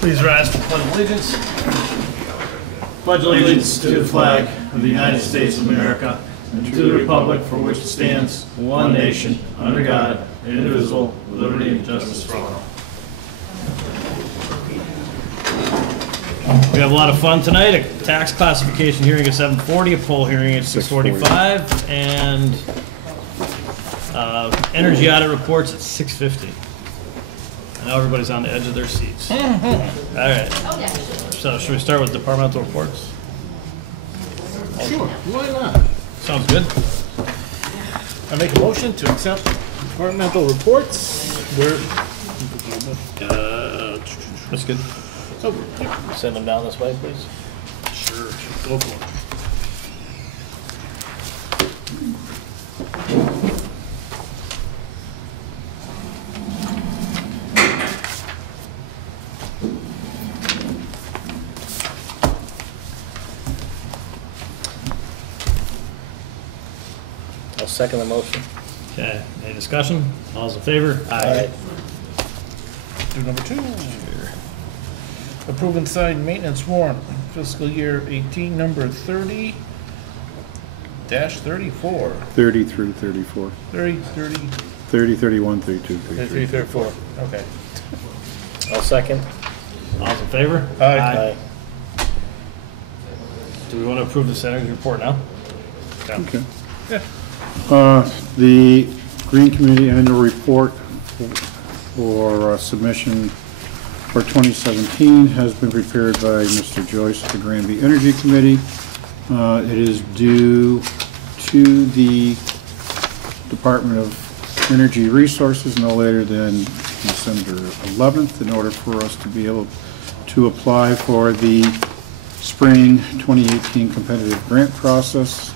Please rise for the Pledge of Allegiance. Pledge allegiance to the flag of the United States of America and to the republic for which it stands, one nation, under God, indivisible, with liberty and justice for all. We have a lot of fun tonight. A tax classification hearing at 7:40, a poll hearing at 6:45, and energy audit reports at 6:50. I know everybody's on the edge of their seats. All right. So should we start with departmental reports? Sure, why not? Sounds good. I make a motion to accept departmental reports. That's good. So, Send them down this way, please. sure, go for it. I'll second the motion. Okay. Any discussion? All's in favor? Aye. Do number 2. Approve and sign maintenance warrant, fiscal year 18, number 30-34. 30 through 34. 30, 31, 32, 33. 34, okay. I'll second. All's in favor? Aye. Do we want to approve the senator's report now? Okay. Yeah. The Green Community Annual Report for submission for 2017 has been prepared by Mr. Joyce of the Granby Energy Committee. It is due to the Department of Energy Resources no later than December 11th in order for us to be able to apply for the spring 2018 competitive grant process.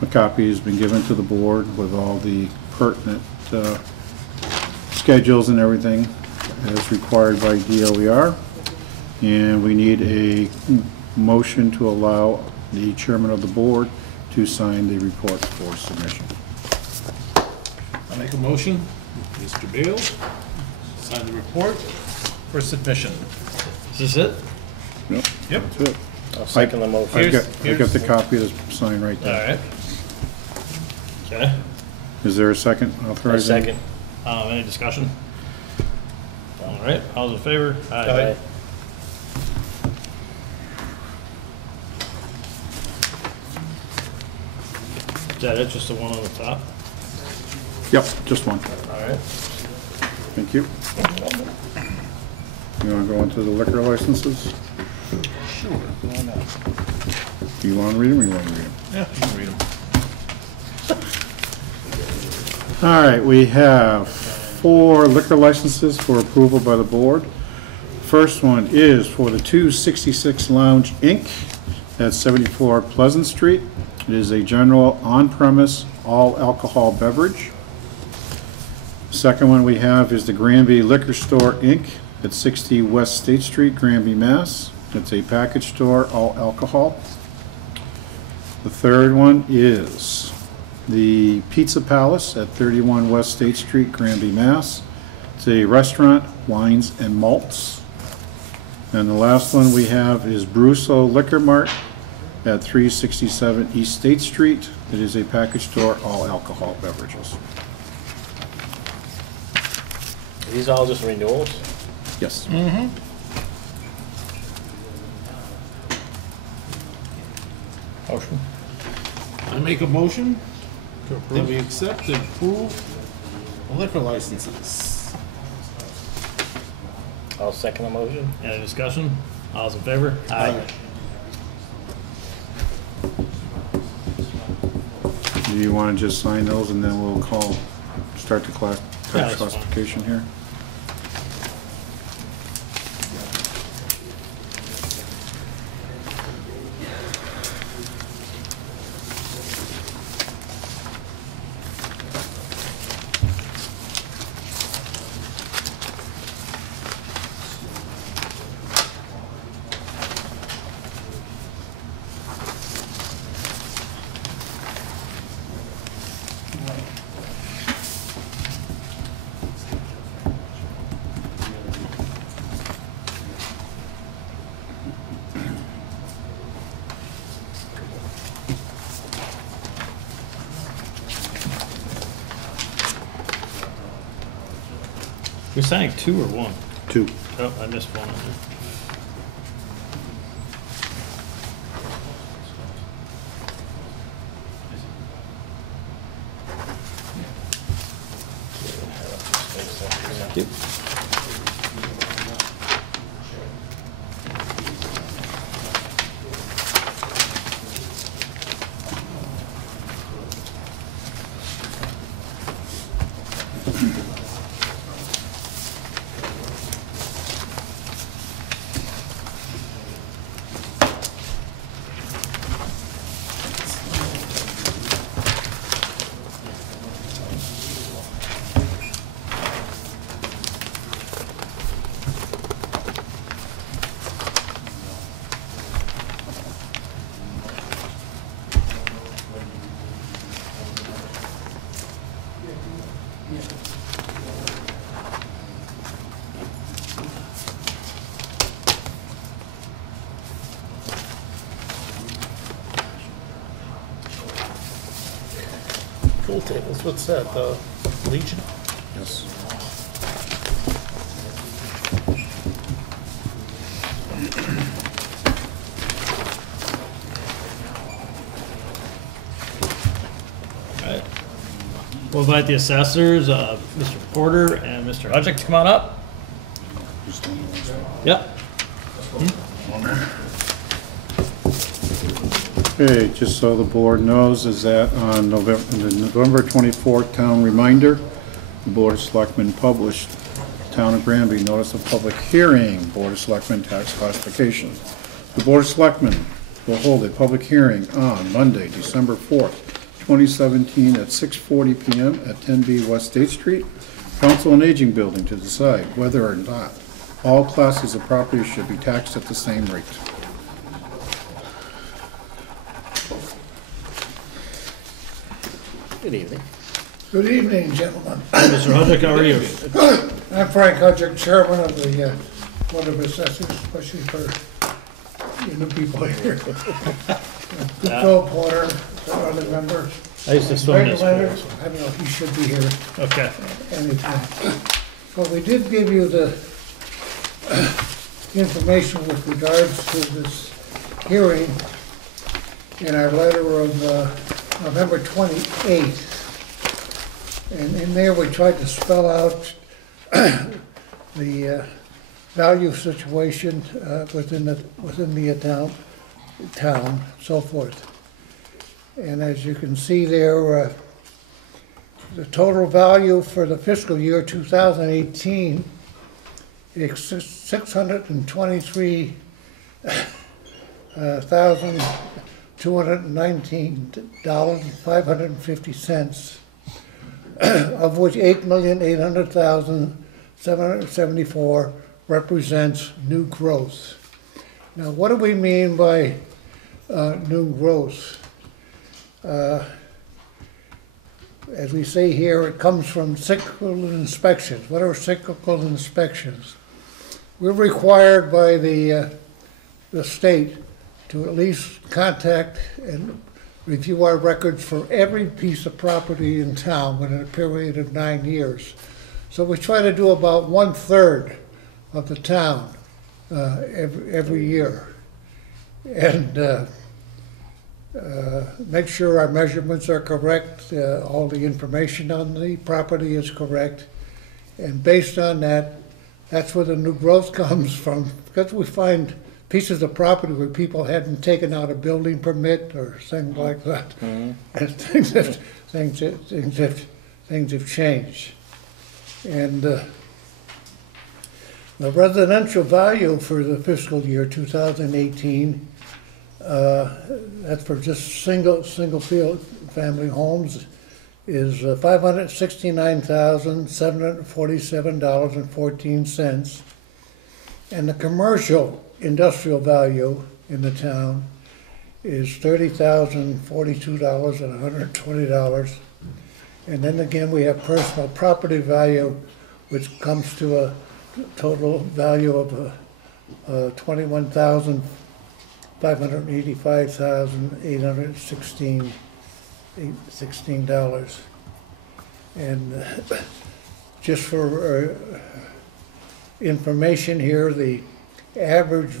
A copy has been given to the board with all the pertinent schedules and everything as required by DOER. And we need a motion to allow the chairman of the board to sign the report for submission. I make a motion, Mr. Bale, sign the report for submission. Is this it? Yep. Yep. That's it. I'll second the motion. I've got the copy to sign right All there. right. Okay. Is there a second I'll authorizing? second. Any discussion? All right. All's in favor? Aye. Is that it? Just the one on the top? Yep, just one. All right. Thank you. You want to go into the liquor licenses? Sure, why not? Do you want to read them or you want to read them? Yeah, you can read them. All right, we have 4 liquor licenses for approval by the board. First one is for the 266 Lounge, Inc. at 74 Pleasant Street. It is a general on-premise all-alcohol beverage. Second one we have is the Granby Liquor Store, Inc. at 60 West State Street, Granby, Mass. It's a package store, all alcohol. The third one is the Pizza Palace at 31 West State Street, Granby, Mass. It's a restaurant, wines and malts. And the last one we have is Brusso Liquor Mart at 367 East State Street. It is a package store, all alcohol beverages. Are these all just renewals? Yes. Mm-hmm. Motion. I make a motion that we accept and approve liquor licenses. I'll second the motion. Any discussion? All's in favor? Aye. Do you want to just sign those and then we'll start the Yeah, tax that's fine. classification here? We sang 2 or 1? 2. Oh, I missed one. Pool tables, what's that, the Legion? Yes. Alright. We'll invite the assessors, Mr. Porter and Mr. Hudzik to come on up. Just on the last one. Yep. Okay, just so the board knows, is that on the November 24th town reminder, the Board of Selectmen published Town of Granby Notice of Public Hearing, Board of Selectmen Tax Classification. The Board of Selectmen will hold a public hearing on Monday, December 4th, 2017 at 6:40 PM at 10B West State Street, Council on Aging Building, to decide whether or not all classes of property should be taxed at the same rate. Good evening. Good evening, gentlemen. Mr. Hudzik, how are you? I'm Frank Hudzik, chairman of the Board of Assessors, especially for you new people here. Phil Porter, other member. I used to swim Frank this Leonard, pool. I don't know, he should be here Okay. anytime. But we did give you the information with regards to this hearing in our letter of November 28th. And in there, we tried to spell out the value situation within the town, so forth. And as you can see there, the total value for the fiscal year 2018 is $623,219.550, of which $8,800,774 represents new growth. Now, what do we mean by new growth? As we say here, it comes from cyclical inspections. What are cyclical inspections? We're required by the state to at least contact and review our records for every piece of property in town within a period of 9 years. So we try to do about 1/3 of the town every year. And make sure our measurements are correct, all the information on the property is correct. And based on that, that's where the new growth comes from, because we find pieces of property where people hadn't taken out a building permit or things like that. And things have changed. And the residential value for the fiscal year 2018, that's for just single family homes, is $569,747.14. And the commercial industrial value in the town is $30,042 and $120. And then again, we have personal property value, which comes to a total value of $21,585,816. And just for information here, the average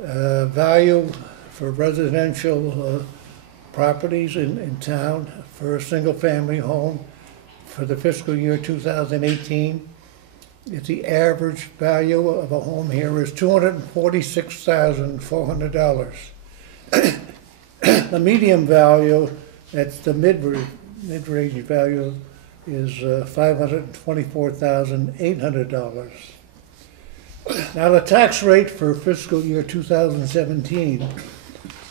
value for residential properties in town for a single-family home for the fiscal year 2018, the average value of a home here is $246,400. The median value, that's the mid-range value, is $524,800. Now, the tax rate for fiscal year 2017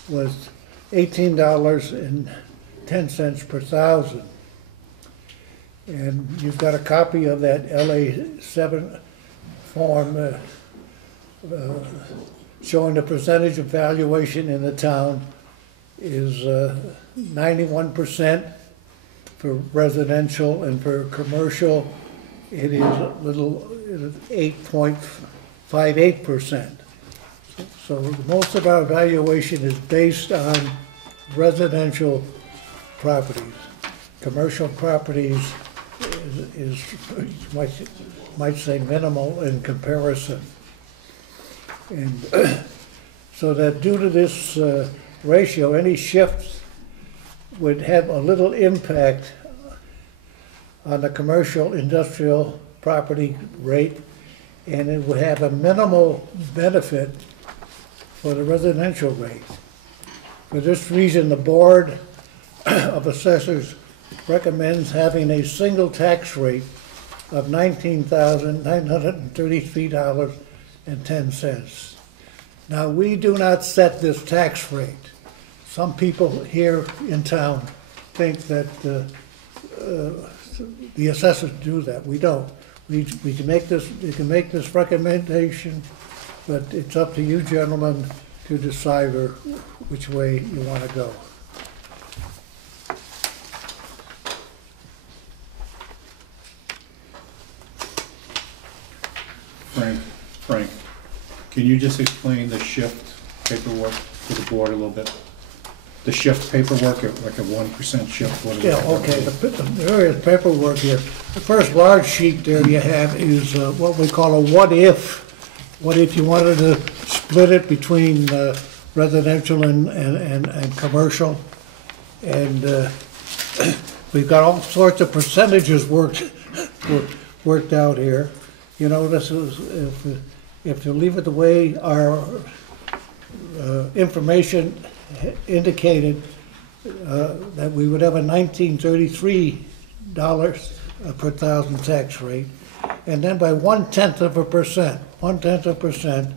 was $18.10 per thousand. And you've got a copy of that LA7 form showing the percentage of valuation in the town is 91% for residential, and for commercial it is 8.58%. So most of our valuation is based on residential properties. Commercial properties is might say minimal in comparison. And so that due to this ratio, any shift would have a little impact on the commercial industrial property rate, and it would have a minimal benefit for the residential rate. For this reason, the Board of Assessors recommends having a single tax rate of $19,933.10. Now, we do not set this tax rate. Some people here in town think that the assessors do that. We don't. We can make this recommendation, but it's up to you gentlemen to decide which way you want to go. Frank, can you just explain the shift paperwork to the board a little bit? The shift paperwork, like a 1% shift? What is Yeah, that? okay, there is paperwork here. The first large sheet there you have is what we call a what if. What if you wanted to split it between residential and commercial? And we've got all sorts of percentages worked out here. You know, this is, if you leave it the way our information indicated, that we would have a $19.33 per thousand tax rate, and then by 0.1%,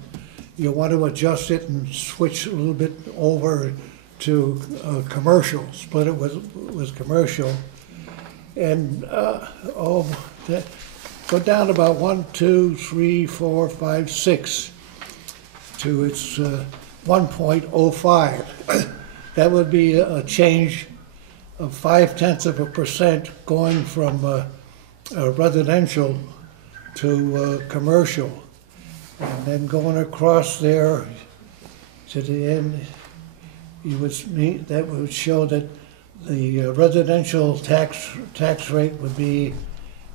you want to adjust it and switch a little bit over to commercial, split it with commercial, and go down about 1, 2, 3, 4, 5, 6 to its 1.05. That would be a change of 0.5% going from residential to commercial, and then going across there to the end, that would show that the residential tax rate would be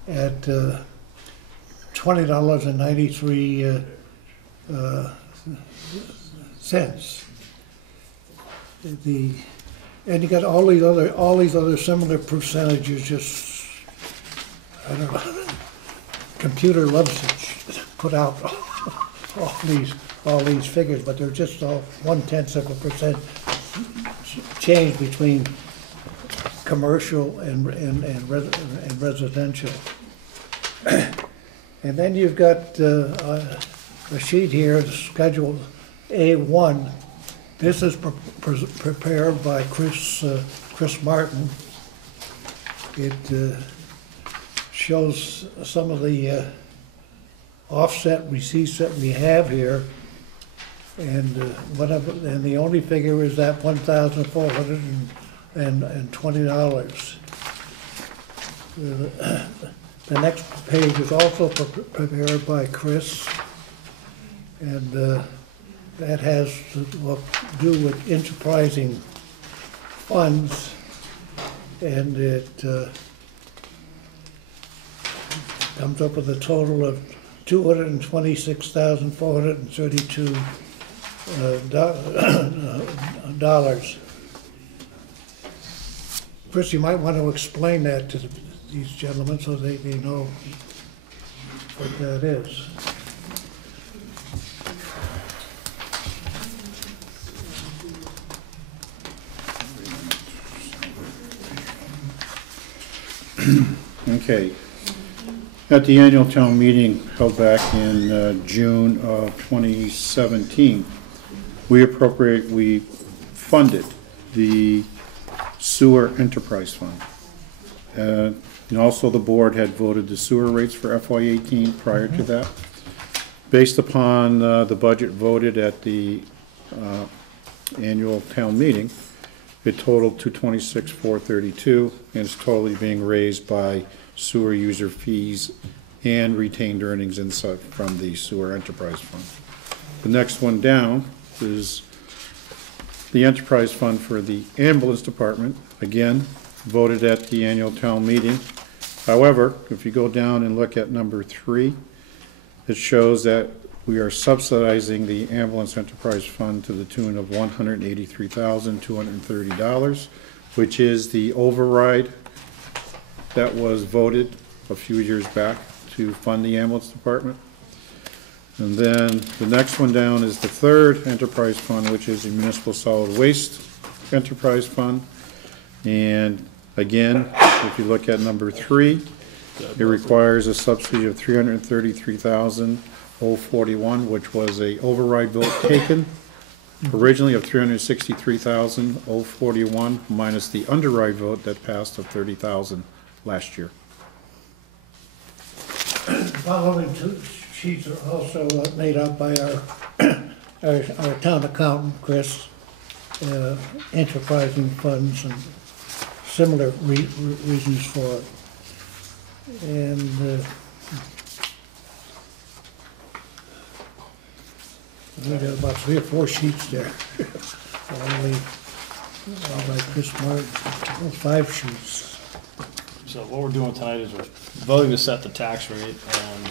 at $20.93. And you got all these other similar percentages. Just, I don't know, computer loves to put out all these figures, but they're just all 0.1% change between commercial and residential. And then you've got a sheet here, Schedule A1. This is prepared by Chris Martin. It shows some of the offset receipts that we have here, and the only figure is that $1,420. The next page is also prepared by Chris, and that has to do with enterprising funds, and it comes up with a total of $226,432 dollars. Chris, you might want to explain that to these gentlemen so they know what that is. Okay. At the annual town meeting held back in June of 2017, we funded the sewer enterprise fund. And also the board had voted the sewer rates for FY18 prior to that. Based upon the budget voted at the annual town meeting, it totaled $226,432, and it's totally being raised by sewer user fees and retained earnings inside from the sewer enterprise fund. The next one down is the enterprise fund for the ambulance department, again, voted at the annual town meeting. However, if you go down and look at number 3, it shows that we are subsidizing the ambulance enterprise fund to the tune of $183,230, which is the override that was voted a few years back to fund the ambulance department. And then the next one down is the third enterprise fund, which is the municipal solid waste enterprise fund. And again, if you look at number 3, it requires a subsidy of $333,041, which was a override vote taken originally of $363,041 minus the underride vote that passed of $30,000 last year. The following two sheets are also made up by our town accountant, Chris, enterprising funds and similar reasons for it. And we got about 3 or 4 sheets there. all by Chris Martin, 5 sheets. So what we're doing tonight is we're voting to set the tax rate, and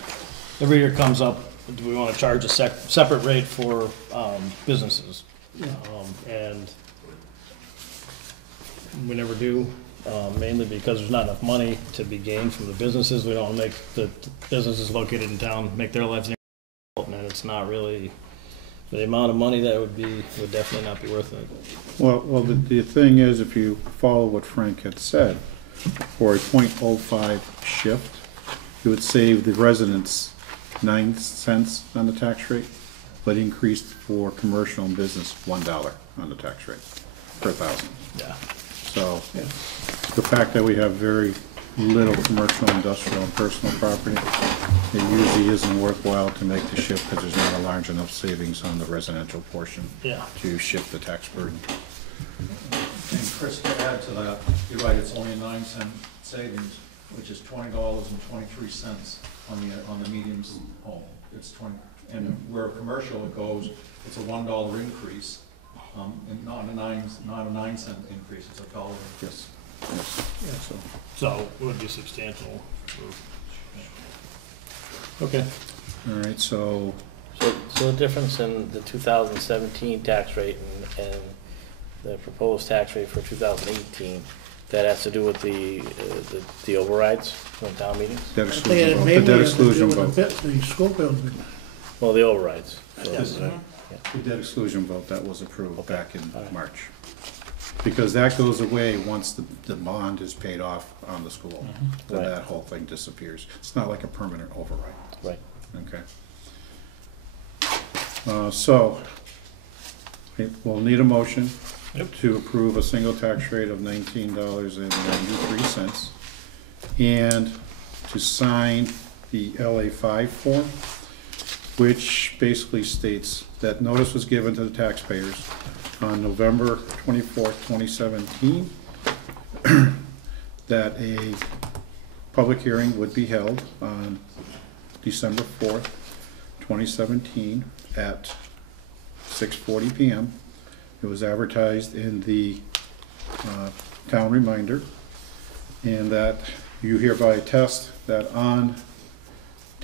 every year comes up, do we want to charge a separate rate for businesses? And we never do, mainly because there's not enough money to be gained from the businesses. We don't make the businesses located in town make their lives difficult, and it's not really, the amount of money that would definitely not be worth it. Well, the thing is, if you follow what Frank had said, for a 0.05 shift, it would save the residents 9 cents on the tax rate, but increased for commercial and business $1 on the tax rate per thousand. Yeah. So the fact that we have very little commercial, industrial, and personal property, it usually isn't worthwhile to make the shift because there's not a large enough savings on the residential portion to shift the tax burden. And Chris, to add to that, you're right, it's only a 9-cent savings, which is $20.23 on the medium's home. It's 20, and where commercial it goes, it's a $1 increase, and not a 9-cent increase. It's $1. Yes. Yes. So it would be substantial. Okay. All right. So the difference in the 2017 tax rate and the proposed tax rate for 2018, that has to do with the overrides from town meetings? debt exclusion vote. The debt exclusion vote. The school building. Well, the overrides. So, Yes. The debt exclusion vote that was approved back in March. Because that goes away once the bond is paid off on the school. Then that whole thing disappears. It's not like a permanent override. Right. Okay. So we'll need a motion to approve a single tax rate of $19.93 and to sign the LA5 form, which basically states that notice was given to the taxpayers on November 24th, 2017, that a public hearing would be held on December 4th, 2017 at 6:40 p.m. It was advertised in the town reminder, and that you hereby attest that on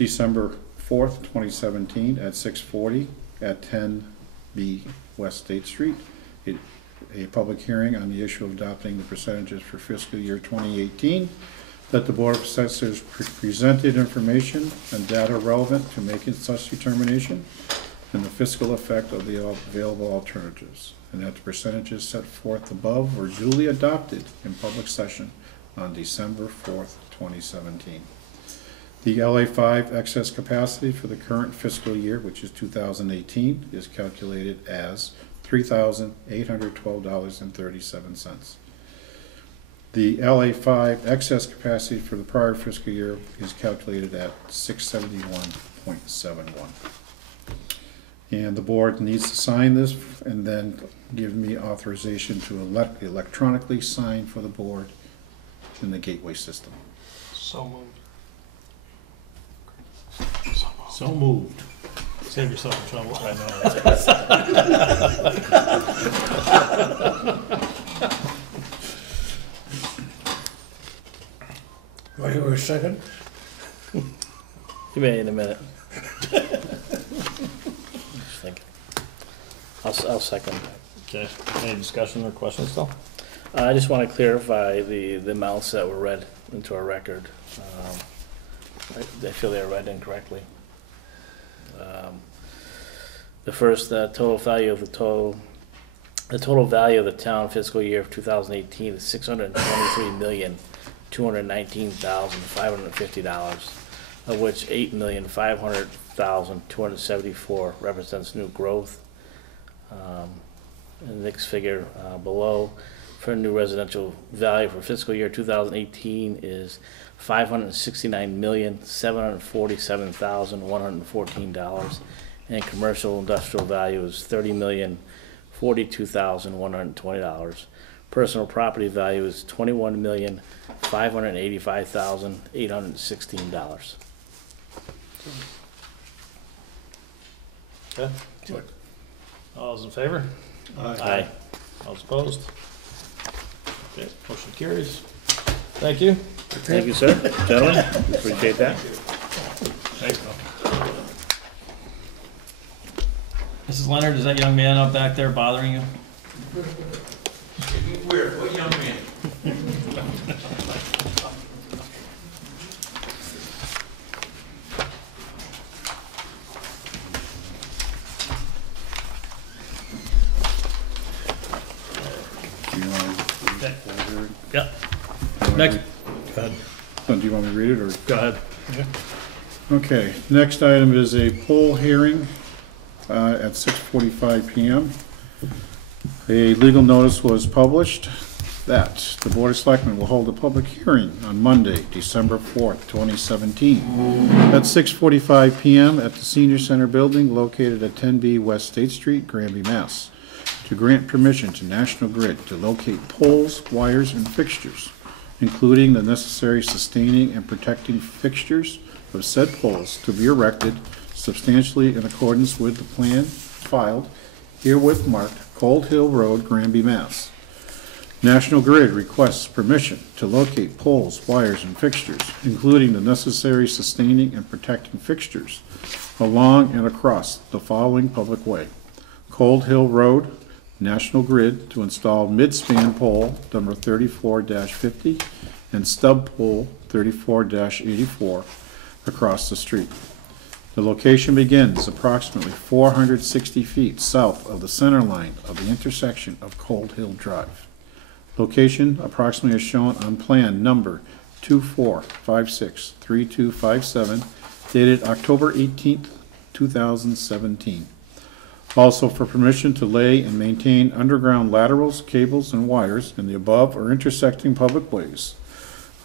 December 4th, 2017, at 6:40 at 10B West State Street. A public hearing on the issue of adopting the percentages for fiscal year 2018, that the Board of Assessors presented information and data relevant to making such determination, and the fiscal effect of the available alternatives, and that the percentages set forth above were duly adopted in public session on December 4th, 2017. The LA5 excess capacity for the current fiscal year, which is 2018, is calculated as $3,812.37. The LA5 excess capacity for the prior fiscal year is calculated at $671.71. And the board needs to sign this and then give me authorization to electronically sign for the board in the gateway system. So moved. So moved. Save yourself some trouble. I know. Do I hear a second? You may in a minute. Just thinking. I'll second that. Okay, any discussion or questions still? I just want to clarify the amounts that were read into our record. I feel they were read incorrectly. The first total value of the total value of the town fiscal year of 2018 is $623,219,550, of which $8,500,274 represents new growth. And the next figure below for new residential value for fiscal year 2018 is $569,747,114, and commercial industrial value is $30,042,120. Personal property value is $21,585,816. Okay. All those in favor? Aye. All those opposed? Okay, motion carries. Thank you. Thank you, sir. Gentlemen, appreciate that. Thanks, Bill. Mrs. Leonard, is that young man up back there bothering you? Weird, what young man? Do you want Okay. to? Yep. Next. Go ahead. Do you want me to read it, or? Go ahead. Okay, next item is a poll hearing at 6:45 PM. A legal notice was published that the Board of Selectmen will hold a public hearing on Monday, December 4th, 2017, at 6:45 PM at the Senior Center Building located at 10B West State Street, Granby, Mass., to grant permission to National Grid to locate poles, wires, and fixtures, including the necessary sustaining and protecting fixtures of said poles to be erected substantially in accordance with the plan filed herewith marked Cold Hill Road, Granby, Mass. National Grid requests permission to locate poles, wires, and fixtures, including the necessary sustaining and protecting fixtures, along and across the following public way: Cold Hill Road, National Grid to install mid-span pole number 34-50 and stub pole 34-84 across the street. The location begins approximately 460 feet south of the center line of the intersection of Cold Hill Drive. Location approximately is shown on plan number 24563257 dated October 18th, 2017. Also for permission to lay and maintain underground laterals, cables, and wires in the above or intersecting public ways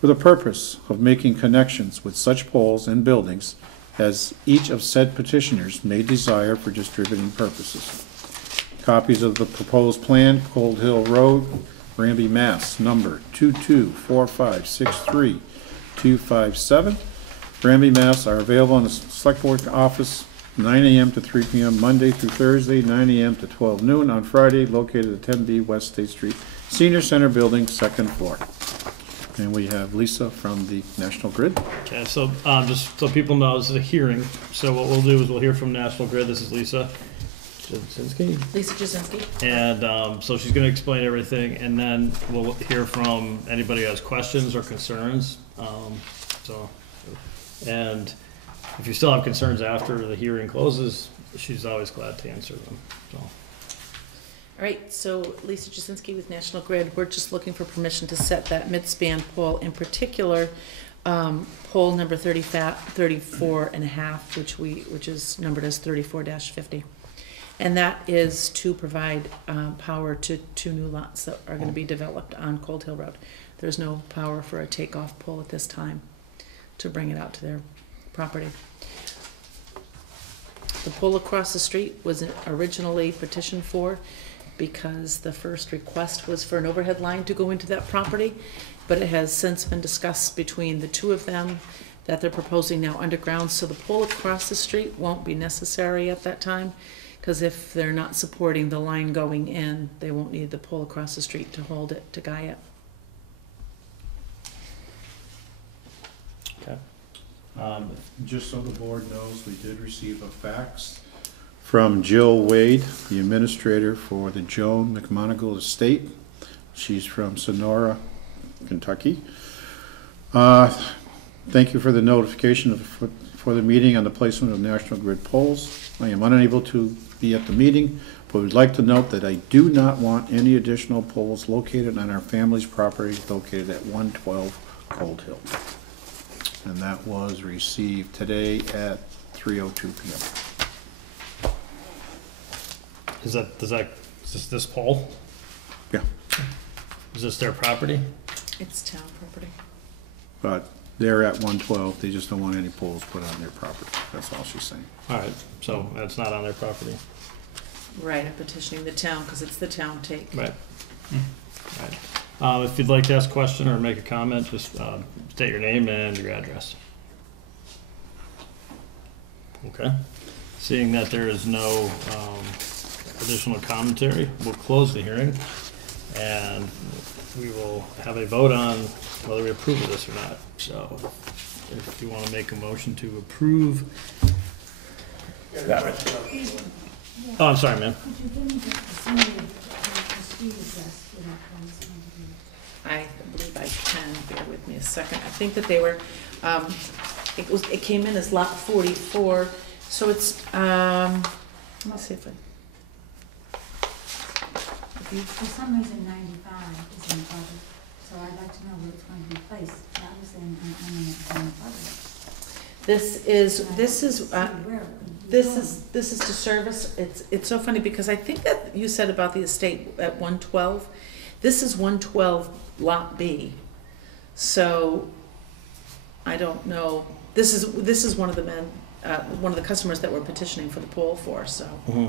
for the purpose of making connections with such poles and buildings as each of said petitioners may desire for distributing purposes. Copies of the proposed plan, Cold Hill Road, Granby, Mass., number 224563-257, Granby, Mass., are available in the Select Board office 9 a.m. to 3 p.m. Monday through Thursday, 9 a.m. to 12 noon on Friday, located at 10B West State Street, Senior Center Building, second floor. And we have Lisa from the National Grid. Okay, so just so people know, this is a hearing. So what we'll do is we'll hear from National Grid. This is Lisa Jasinski. Lisa Jasinski. And so she's going to explain everything, and then we'll hear from anybody who has questions or concerns. And if you still have concerns after the hearing closes, she's always glad to answer them. So. All right, so Lisa Jasinski with National Grid, we're just looking for permission to set that mid-span pole, in particular, pole number 34 and a half, which is numbered as 34-50. And that is to provide power to 2 new lots that are going to be developed on Cold Hill Road. There's no power for a takeoff pole at this time to bring it out to their property. The pole across the street was originally petitioned for because the first request was for an overhead line to go into that property, but it has since been discussed between the 2 of them that they're proposing now underground, so the pole across the street won't be necessary at that time, because if they're not supporting the line going in, they won't need the pole across the street to hold it, to guy it. Okay. Just so the board knows, we did receive a fax from Jill Wade, the administrator for the Joan McMonigal Estate. She's from Sonora, Kentucky. Thank you for the notification for the meeting on the placement of National Grid poles. I am unable to be at the meeting, but would like to note that I do not want any additional poles located on our family's property located at 112 Cold Hill. And that was received today at 3:02 p.m. Is this pole? Yeah, Is this their property? It's town property. but they're at 112, they just don't want any poles put on their property, that's all she's saying. All right, so it's not on their property. Right, I'm petitioning the town, because it's the town take. Right. Right. If you'd like to ask a question or make a comment, just state your name and your address. Okay. Seeing that there is no additional commentary, we'll close the hearing, and we will have a vote on whether we approve of this or not. So, if you want to make a motion to approve. Got it. Oh, I'm sorry, ma'am. I believe I can, bear with me a second. I think that they were, it came in as lot 44, so it's, let me see if I. For some reason, 95 is in the budget, so I'd like to know where it's going to be placed. That was in the budget. This is to service, it's so funny because I think that you said about the estate at 112, this is 112 lot B. So, I don't know, this is one of the men, one of the customers that we're petitioning for the pole for, so. Mm-hmm.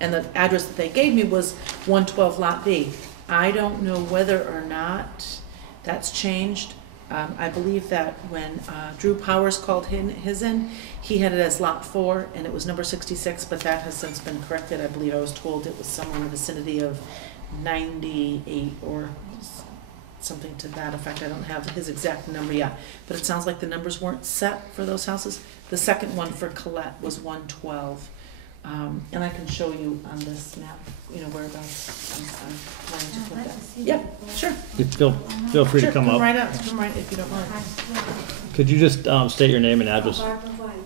And the address that they gave me was 112 lot B. I don't know whether or not that's changed. I believe that when Drew Powers called his in, he had it as lot 4 and it was number 66, but that has since been corrected. I believe I was told it was somewhere in the vicinity of 98 or something to that effect. I don't have his exact number yet, but it sounds like the numbers weren't set for those houses. The second one for Colette was 112. And I can show you on this map, you know, whereabouts I'm planning to put that. Yep, sure. Feel free to come Come up. right up, come right if you don't mind. Could you just state your name and address? Barbara White,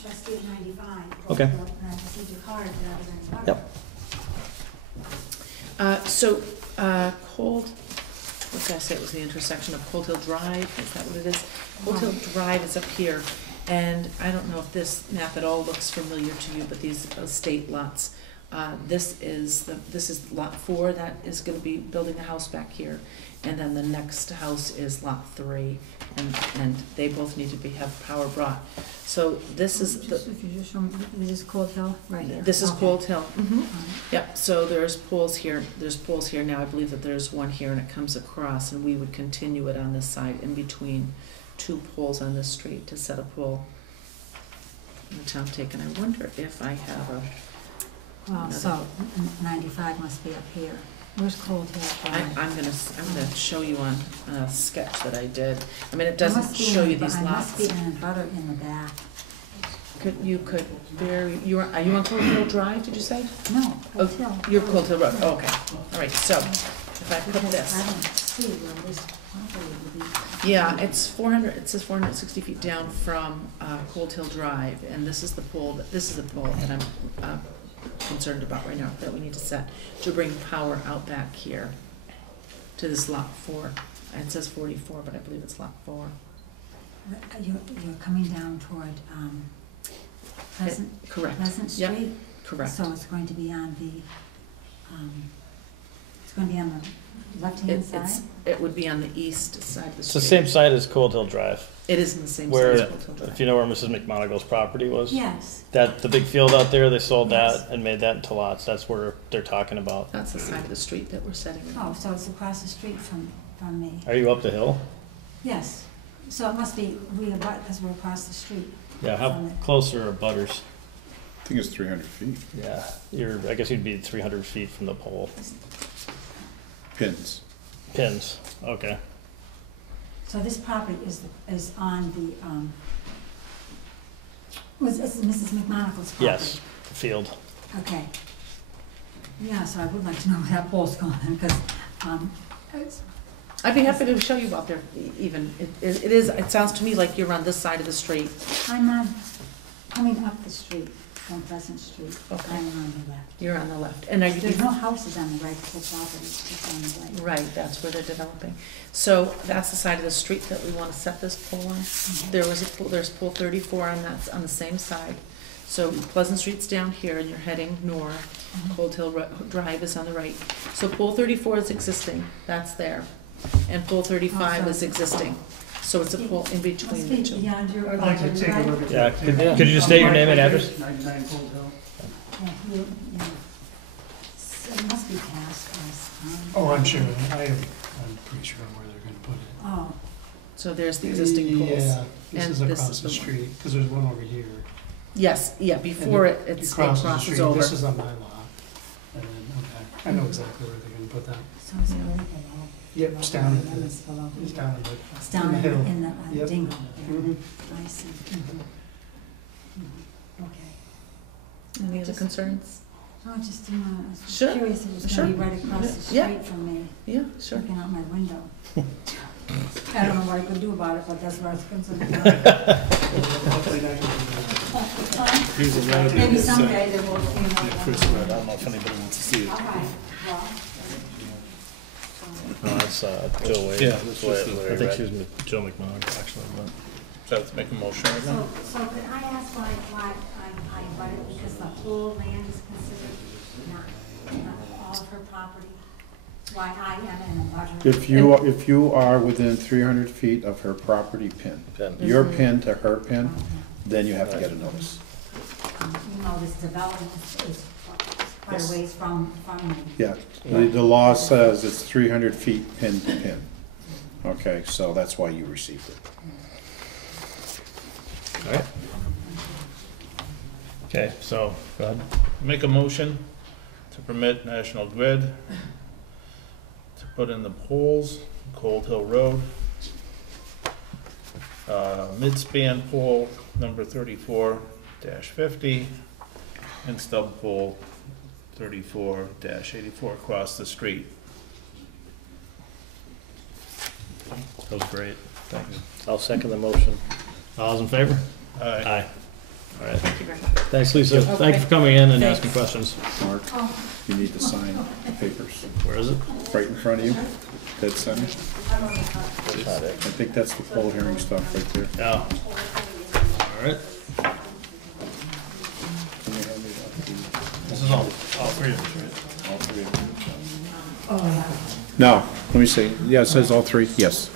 trustee of 95. Okay. And I received a card that I was in the Yep. Cold, what did I say, it was the intersection of Cold Hill Drive, is that what it is? Cold Hill Drive is up here, and I don't know if this map at all looks familiar to you, but these estate lots, this is lot 4 that is gonna be building a house back here, and then the next house is lot 3, and they both need to have power brought. So this is the. If you just show me, this is Cold Hill, right here. This is Okay. Cold Hill. Mm-hmm. All right. Yep, so there's poles here now, I believe that there's one here and it comes across, and we would continue it on this side in between 2 poles on this street to set a pole in the town take, and I wonder if I have Well, so 95 must be up here. Where's Cold Hill Drive? I'm gonna show you on a sketch that I did. I mean, it I doesn't must be show in you the- these I must be lots. in a butter in the back. You could are you on Cold Hill Drive, did you say? No, Oh, Cold Hill. you're Cold Hill Road, okay. All right, so if I put Because this. I don't see where this property would be. Yeah, it says 460 feet down from Cold Hill Drive, and this is the pole that I'm concerned about right now, that we need to set to bring power out back here to this lot 4. It says 44, but I believe it's lot 4. You're coming down toward Pleasant, Correct. Pleasant Yep, Street? correct. So it's going to be on the, it's going to be on the left-hand side? It would be on the east side of the It's street. the same side as Cold Hill Drive, It is in the same side where, as Cold Hill if Drive. you know where Mrs. McMonagle's property was. Yes. That, the big field out there, they sold Yes. that and made that into lots. That's where they're talking about. That's the side of the street that we're setting it on. Oh, so it's across the street from me? Are you up the hill? Yes. So it must be, because we're across the street. Yeah, how closer are butters? I think it's 300 feet. Yeah, I guess you'd be 300 feet from the pole. Pins. Pins, okay. So this property is on the, was this Mrs. McMonagle's property? Yes, the field. Okay. Yeah, so I would like to know where that pole's going, because, I'd be happy to show you out there even. It sounds to me like you're on this side of the street. I'm not coming up the street from Pleasant Street. Okay. I'm on the left. You're on the left. And are you? There's no houses on the right, the property, it's on the right. Right, that's where they're developing. So that's the side of the street that we want to set this pole on. There's pole 34 on the same side. So Pleasant Street's down here and you're heading north. Cold Hill Drive is on the right. So pole 34 is existing, that's there. And pole 35 is existing. So it's a pole in between Must the be two. beyond your I'd like to property, take a right? look at Yeah, that. could you just state your name and address? 99 Cold Hill. Yeah, yeah. So it must be past us. Oh, I'm sure, I'm pretty sure where they're gonna put it. Oh, So there's the existing poles. Yeah, this And is this across is the the one. street, because there's one over here. Yes, yeah, before And it crosses the crosses street. over. This is on my lot. And then, okay, I know exactly where they're gonna put that. so it's way below. Yep, it's down And in then the, it's below. it's down in the. It's down the hill. in the Yep. dingle there. Mhm. I see. Okay. Any other concerns? No, I just didn't want, I was Sure, curious if it was sure. gonna be right across the Yeah. street from me, Yeah, sure. looking out my window. I don't know what I could do about it, but that's what I was concerned about. Here's a letter Maybe that, someday they will, you know. Chris read. I don't know if anybody wants to see it. All right, well. No, that's Joe Wade. Yeah, That's that's what just Larry the- I think she was Joe McMonagle, actually, but. So I have to make a motion right now? So could I ask why I invited, because the whole land is considered not all of her property? Why I am in a budget? If you are within 300 feet of her property pin, Pin. your pin to her pin, then you have to get a notice. You know, this development is quite a ways from me. Yeah, the law says it's 300 feet pin to pin. Okay, so that's why you received it. Alright. Okay, so, go ahead. Make a motion to permit National Grid to put in the poles, Cold Hill Road. Mid-span pole number 34-50 and stub pole 34-84 across the street. That was great, thanks. I'll second the motion. All those in favor? Aye. All right, Thank you very much. thanks, Lisa. Thank you for coming in and asking questions. Mark, you need to sign the papers. Where is it? Right in front of you, dead center. That's not it. I think that's the poll hearing stuff right there. Yeah. All right. Can you hand me that? This is all three of us, right? All three of them. No, let me see. Yeah, it says all three, yes.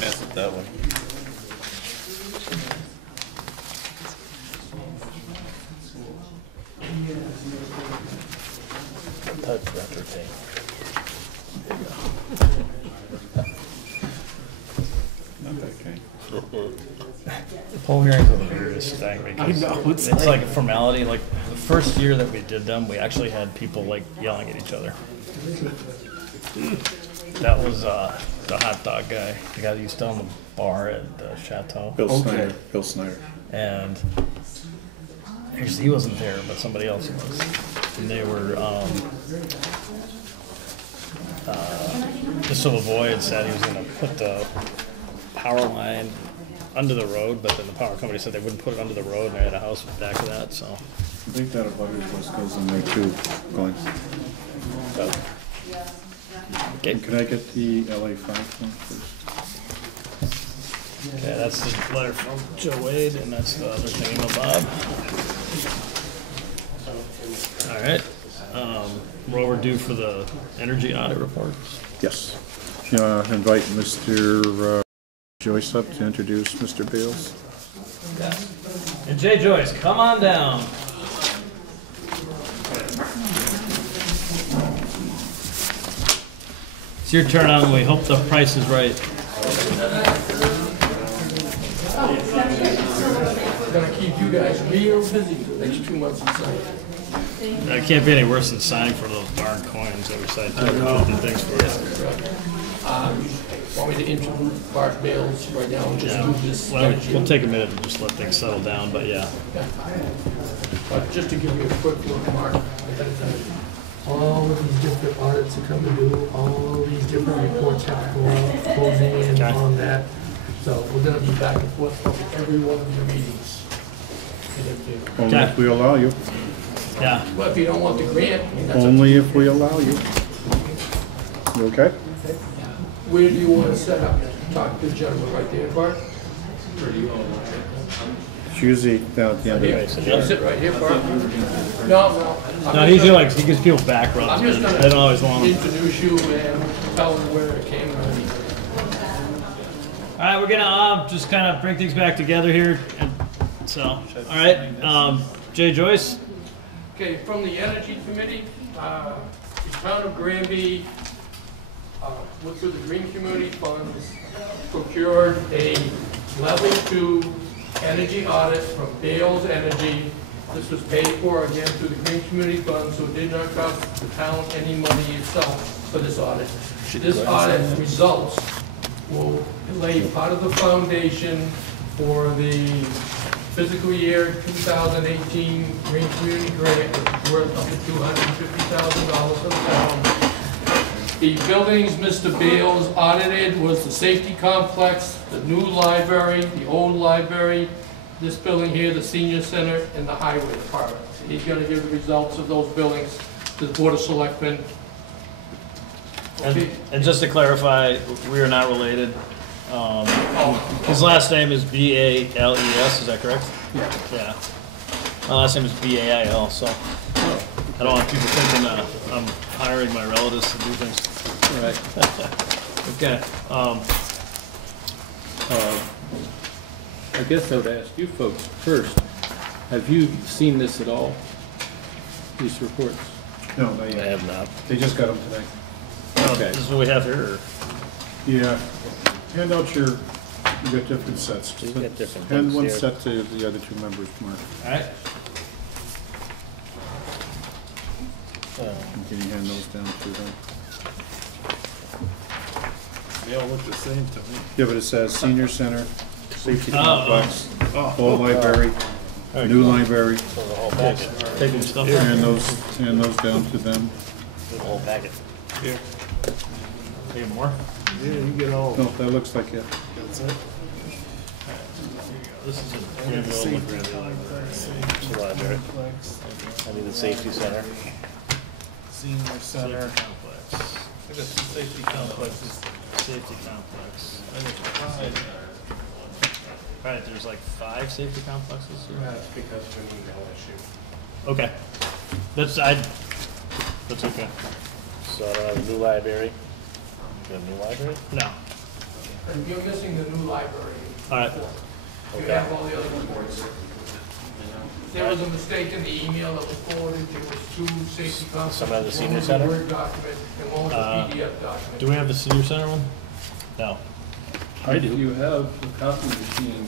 Pass it that way. Type of entertain. Not that guy. Poll hearings are the weirdest thing because it's like a formality. Like the first year that we did them, we actually had people like yelling at each other. That was the hot dog guy, the guy that used to own the bar at the Chateau. Bill Snyder. Bill Snyder. And actually, he wasn't there, but somebody else was. And they were just to avoid said he was going to put the power line under the road, but then the power company said they wouldn't put it under the road, and I had a house back of that, so. I think that abutters list goes in there too, Glenn. Okay. Can I get the LA 5 one, please? Okay, that's the letter from Joe Wade, and that's the other thing from Bob. All right. We're overdue for the energy audit report. Yes. Invite Mr. Joyce up to introduce Mr. Bales. And Jay Joyce, come on down. It's your turn on. We hope the price is right. Gonna keep you guys real busy for the next 2 months inside. That can't be any worse than signing for those darn coins that we signed 250 things for. Want me to introduce Bart Bales right now and just Yeah. do this? We'll take a minute and just let things settle down, but yeah. But just to give you a quick look, Mark, all of these different audits that come to do, all these different reports have to go out, closing in on that. So we're gonna be back and forth for every one of your meetings. Only if we allow you. Yeah. Well, if you don't want the grant, I mean, that's up to Only if we allow you. You okay? Where do you want to set up? Talk to the gentleman right there, Bart. It's usually down at the end of Here, it. sit right here, Bart. No. No, he usually he gives people back rubs. I'm just They gonna don't always want them. introduce you and tell them where it came from. All right, we're gonna just kind of bring things back together here. And so, all right, Jay Joyce. Okay, from the Energy Committee, the town of Granby, through the Green Community Funds, procured a level 2 energy audit from Bales Energy. This was paid for again through the Green Community Funds, so it did not cost the town any money itself for this audit. This audit results will lay part of the foundation for the fiscal year 2018 Green Community Grant, which is worth up to $250,000 for the town. The buildings Mr. Bales audited was the safety complex, the new library, the old library, this building here, the senior center, and the highway department. He's gonna give the results of those buildings to the Board of Selectmen. And just to clarify, we are not related. His last name is B-A-L-E-S, is that correct? Yeah. My last name is B-A-I-L, so I don't want people thinking I'm hiring my relatives to do things. Right. Okay. I guess I would ask you folks first, have you seen this at all? These reports? No, not I yet. have not. They just got them today. Okay. This is what we have here. Or? Yeah. Hand out you got different sets. You got different Hand things one here. set to the other two members, Mark. All right. And can you hand those down to them? They all look the same to me. Yeah, but it says senior center, safety Oh, complex, old library, new library. So the whole packet, Take them stuff. Hand those down to them. the whole packet. Here. Take more. Yeah, you get all. No, that looks like it. That's it. This is a Granby Old Granby Library. It's the library. I need the safety center. Senior center. Safety complex. I got two safety complexes. Safety complex. I got five. Right, there's like 5 safety complexes here. That's because of an email issue. Okay. That's okay. So I don't have a new library. You have a new library? No. And you're missing the new library. All right. You have all the other reports. There was a mistake in the email that was forwarded. There was 2 safety complexes. Some of the senior One was a center? Word document and one was a PDF document. Do we have the senior center one? No. I do. If you have a copy machine,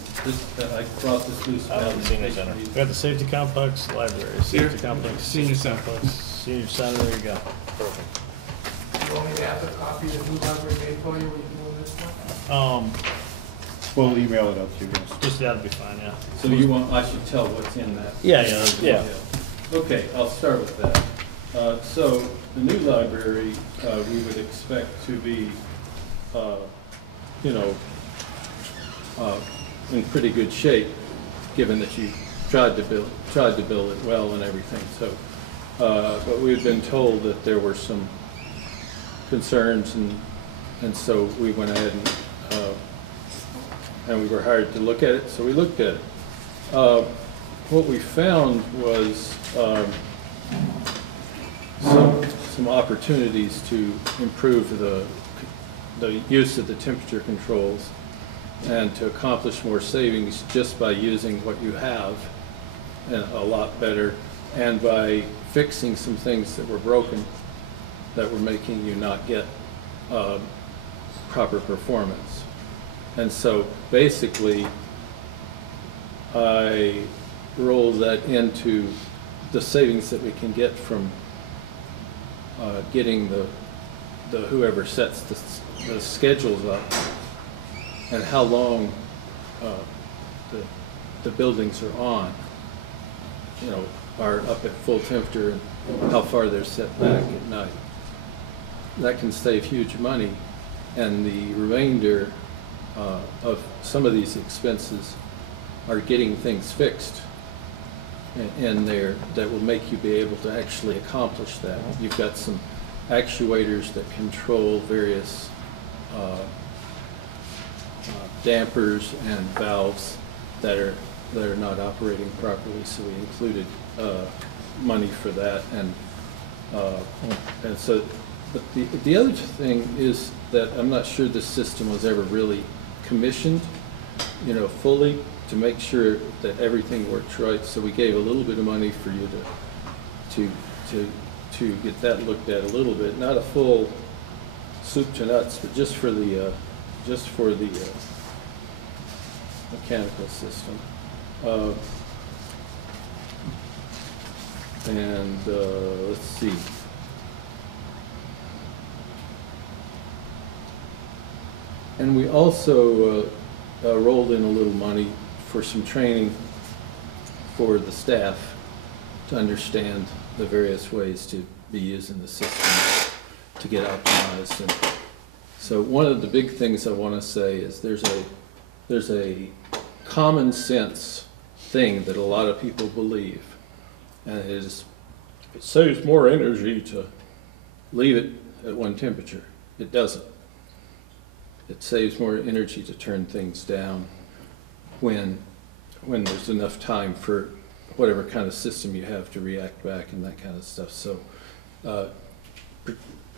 I brought this loose. Out of the senior center. We got the safety complex, library, safety complex, Senior center. complex, senior center, there you go. Perfect. You want me to have the copy that we library made for you when you doing this one? We'll email it out to you guys. Just, that'd be fine, yeah. So you want, I should tell what's in that? Yeah. Okay, I'll start with that. So the new library, we would expect to be, in pretty good shape, given that you tried to build it well and everything. So, but we've been told that there were some concerns, and so we went ahead and we were hired to look at it. So we looked at it. What we found was some opportunities to improve the use of the temperature controls and to accomplish more savings just by using what you have a lot better, and by fixing some things that were broken that were making you not get proper performance. And so basically I rolled that into the savings that we can get from getting the whoever sets the schedules up, and how long the buildings are on, are up at full temperature, and how far they're set back at night. That can save huge money, and the remainder of some of these expenses are getting things fixed in there that will make you be able to actually accomplish that. You've got some actuators that control various dampers and valves that are not operating properly, so we included money for that, and so. But the other thing is that I'm not sure this system was ever really commissioned, fully, to make sure that everything works right. So we gave a little bit of money for you to get that looked at a little bit, not a full soup to nuts, but just for the mechanical system. Let's see. And we also rolled in a little money for some training for the staff to understand the various ways to be using the system to get optimized. And so one of the big things I want to say is there's a common sense thing that a lot of people believe, and it is it saves more energy to leave it at one temperature. It doesn't. It saves more energy to turn things down when there's enough time for whatever kind of system you have to react back and that kind of stuff. So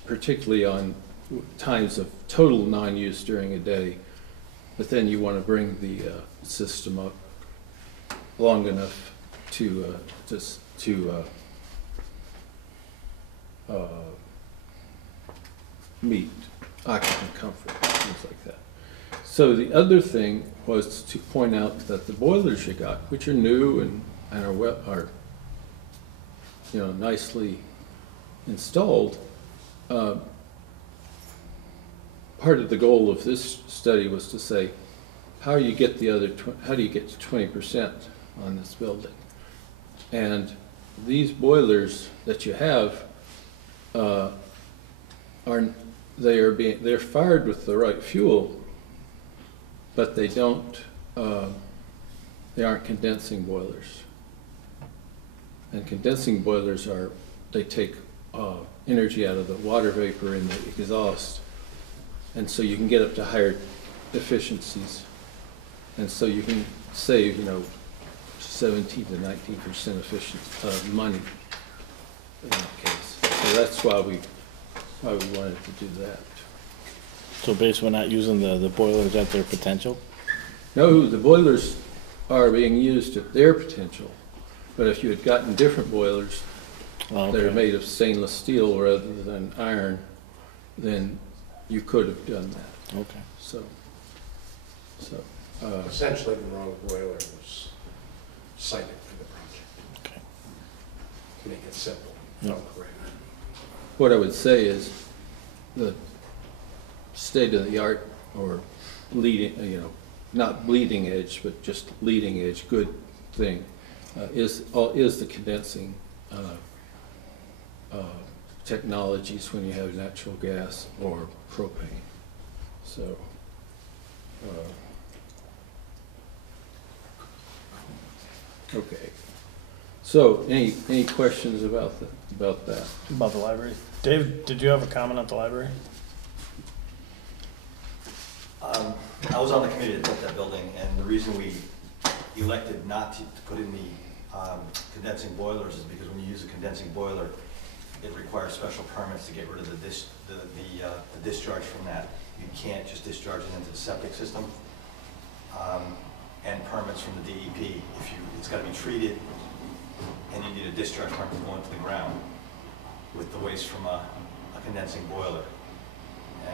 particularly on times of total non-use during a day, but then you want to bring the system up long enough to meet occupant comfort, things like that. So the other thing was to point out that the boilers you got, which are new and are nicely installed, part of the goal of this study was to say, how do you get to 20% on this building? And these boilers that you have they're fired with the right fuel, but they aren't condensing boilers. And condensing boilers they take energy out of the water vapor in the exhaust, and so you can get up to higher efficiencies, and so you can save 17 to 19% efficient money in that case. So that's why we wanted to do that. So basically, we're not using the boilers at their potential? No, the boilers are being used at their potential, but if you had gotten different boilers that are made of stainless steel rather than iron, then you could have done that. Okay. So, So, Essentially, the wrong boiler was cited for the project. Okay. To make it simple, no correct. what I would say is the state of the art, or leading, not bleeding edge, but just leading edge, good thing, is the condensing technologies when you have natural gas or propane. So, okay. So, any questions about that? About the library. Dave, did you have a comment on the library? I was on the committee that built that building, and the reason we elected not to put in the condensing boilers is because when you use a condensing boiler, it requires special permits to get rid of the discharge from that. You can't just discharge it into the septic system. And permits from the DEP, it's got to be treated, and you need a discharge permit to go into the ground with the waste from a condensing boiler.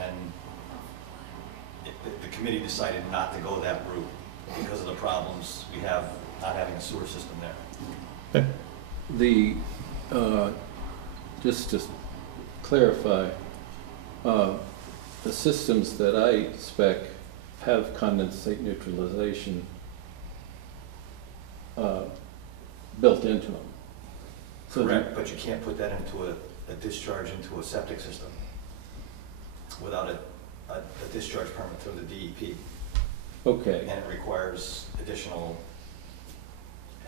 And the committee decided not to go that route because of the problems we have not having a sewer system there. Just to clarify, the systems that I spec have condensate neutralization built into them. So correct, but you can't put that into a discharge into a septic system without a discharge permit through the DEP. Okay. And it requires additional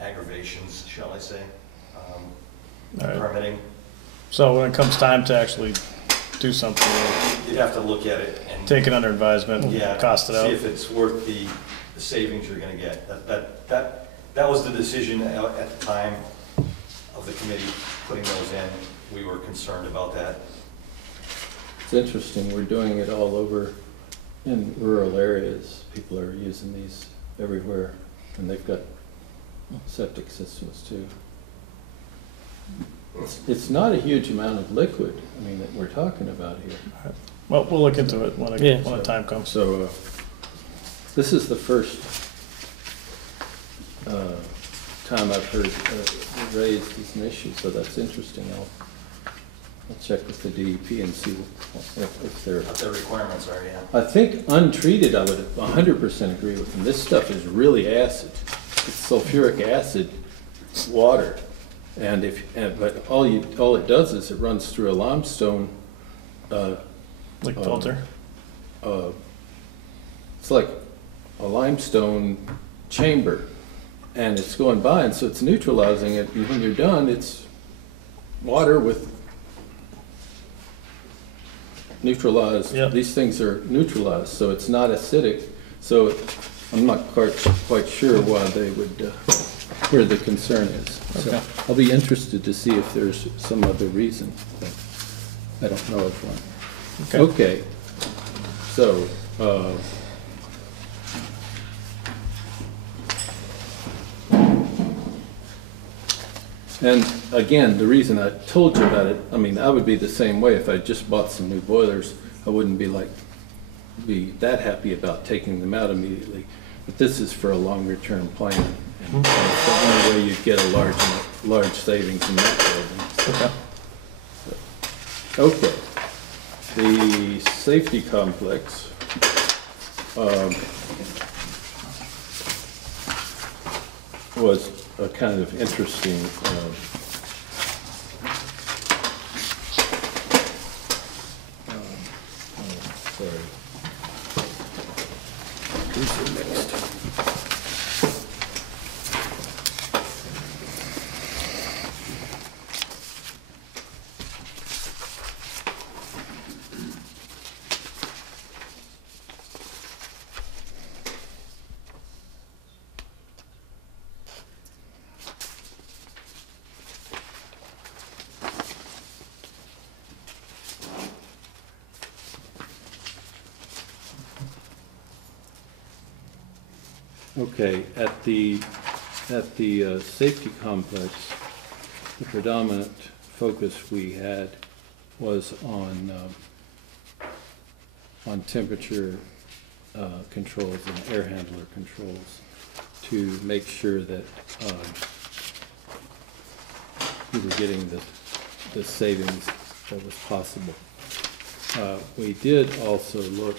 aggravations, shall I say, All right. permitting. So when it comes time to actually do something, You'd have to look at it and take it under advisement, yeah, cost it out. see if it's worth the savings you're going to get. That was the decision at the time of the committee putting those in. We were concerned about that. It's interesting, we're doing it all over in rural areas. People are using these everywhere, and they've got septic systems too. It's not a huge amount of liquid, I mean, that we're talking about here. Well, we'll look into it when the time comes. So, this is the first time I've heard raised as an issue, so that's interesting. I'll check with the DEP and see if they're... What their requirements are, yeah. I think untreated, I would 100% agree with them. This stuff is really acid. It's sulfuric acid water. And but all it does is it runs through a limestone Like filter? It's like a limestone chamber, and it's going by, and so it's neutralizing it, and when you're done, it's water with neutralized. Yep. These things are neutralized, so it's not acidic. So I'm not quite sure why they would, where the concern is. So Okay. I'll be interested to see if there's some other reason, but I don't know of one. Okay. So, and again, the reason I told you about it, I mean, I would be the same way if I just bought some new boilers. I wouldn't be that happy about taking them out immediately. But this is for a longer term plan. And it's the only way you'd get a large savings in that building. Okay. Okay. The safety complex. Was a kind of interesting sorry. Who's the next? Okay, at the safety complex, the predominant focus we had was on temperature controls and air handler controls to make sure that we were getting the savings that was possible. We did also look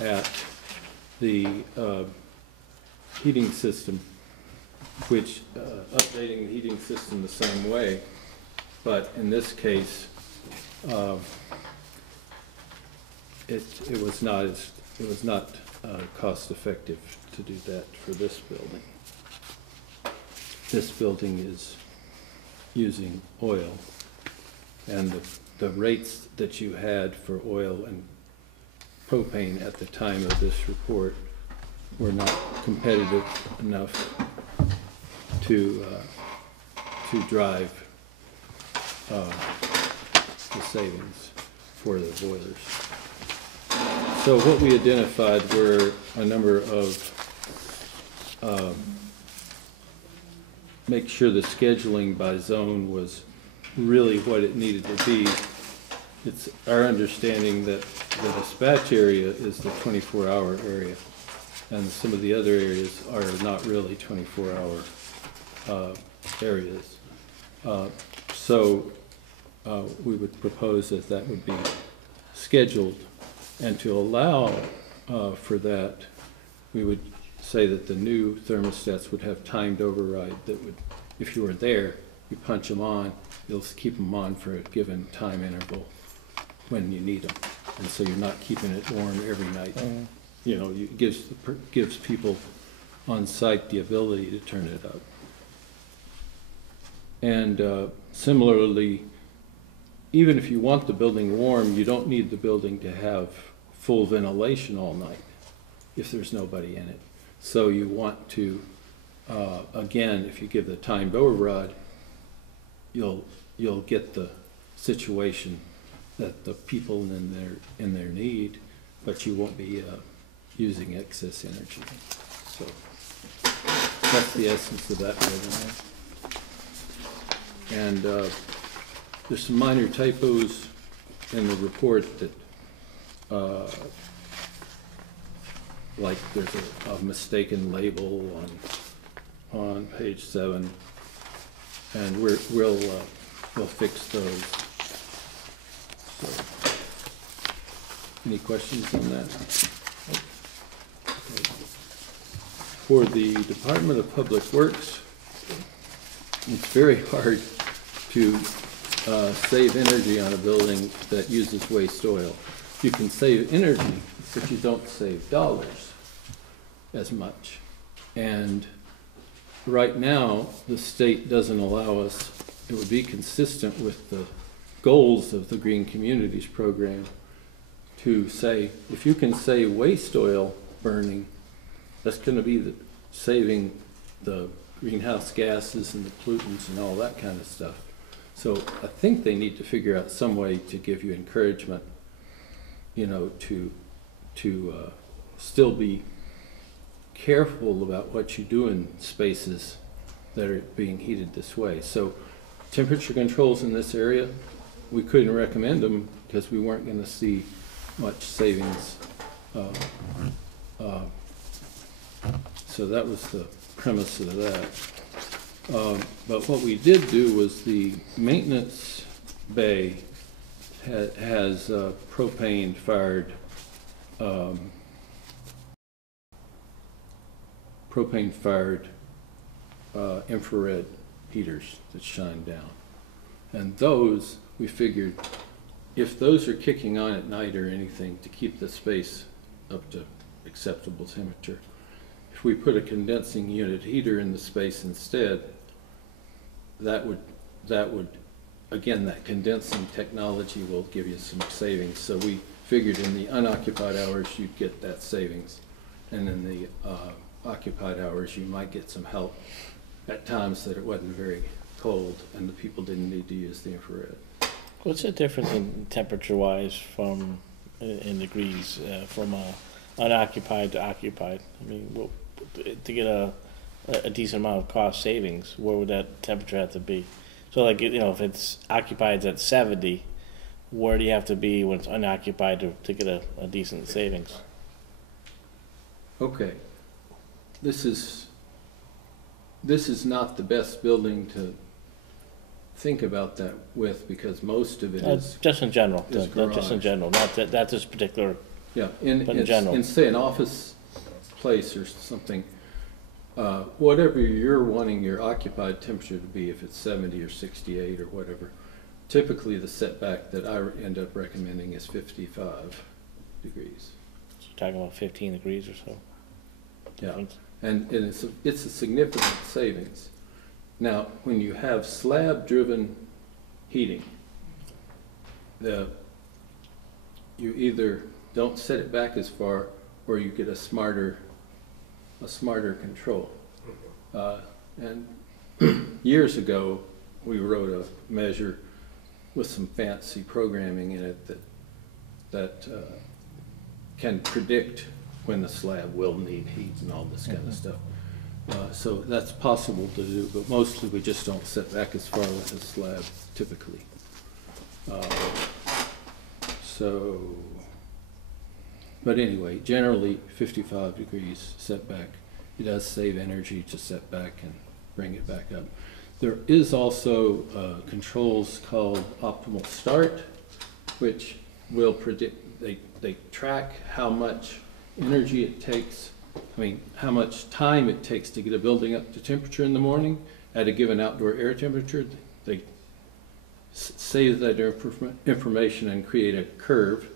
at the heating system, which updating the heating system the same way, but in this case, it was not cost effective to do that for this building. This building is using oil, and the rates that you had for oil and propane at the time of this report were not competitive enough to drive the savings for the boilers. So what we identified were a number of make sure the scheduling by zone was really what it needed to be. It's our understanding that the dispatch area is the 24-hour area, and some of the other areas are not really 24-hour areas. So we would propose that that would be scheduled, and to allow for that, we would say that the new thermostats would have timed override that would, if you were there, you punch them on, you'll keep them on for a given time interval when you need them. And so you're not keeping it warm every night. You know, it gives people on site the ability to turn it up. And similarly, even if you want the building warm, you don't need the building to have full ventilation all night if there's nobody in it. So you want to, again, if you give the timed override, you'll get the situation that the people in their need, but you won't be using excess energy. So that's the essence of that building. And there's some minor typos in the report that, like there's a mistaken label on page 7, and we'll fix those. So, any questions on that? Okay. For the Department of Public Works, it's very hard to save energy on a building that uses waste oil. You can save energy, but you don't save dollars as much. And right now, the state doesn't allow us, it would be consistent with the goals of the Green Communities Program to say, if you can save waste oil burning, that's going to be saving the greenhouse gases and the pollutants and all that kind of stuff. So I think they need to figure out some way to give you encouragement, you know, to still be careful about what you do in spaces that are being heated this way. So temperature controls in this area, we couldn't recommend them because we weren't going to see much savings. So that was the premise of that. But what we did do was the maintenance bay has propane fired infrared heaters that shine down. And those, we figured, if those are kicking on at night or anything to keep the space up to acceptable temperature, if we put a condensing unit heater in the space instead, that would again, that condensing technology will give you some savings. So we figured in the unoccupied hours you'd get that savings, and in the occupied hours you might get some help at times that it wasn't very cold and the people didn't need to use the infrared. What's the difference in temperature-wise from in degrees from unoccupied to occupied? I mean, to get a decent amount of cost savings, where would that temperature have to be? So, like, you know, if it's occupied at 70, where do you have to be when it's unoccupied to get a decent savings? Okay. This is not the best building to think about that with, because most of it is, Just in general, is just in garage. general, not that this particular, yeah, but in general. in say an office place or something, whatever you're wanting your occupied temperature to be, if it's 70 or 68 or whatever, typically the setback that I end up recommending is 55 degrees. So you're talking about 15 degrees or so. Yeah, difference. and it's a significant savings. Now, when you have slab-driven heating, you either don't set it back as far, or you get a smarter control. And years ago, we wrote a measure with some fancy programming in it that can predict when the slab will need heat and all this kind of stuff. So that's possible to do, but mostly we just don't set back as far with the slab typically. But anyway, generally 55 degrees setback. It does save energy to set back and bring it back up. There is also controls called optimal start, which will predict, they track how much energy it takes, how much time it takes to get a building up to temperature in the morning at a given outdoor air temperature. They save that information and create a curve,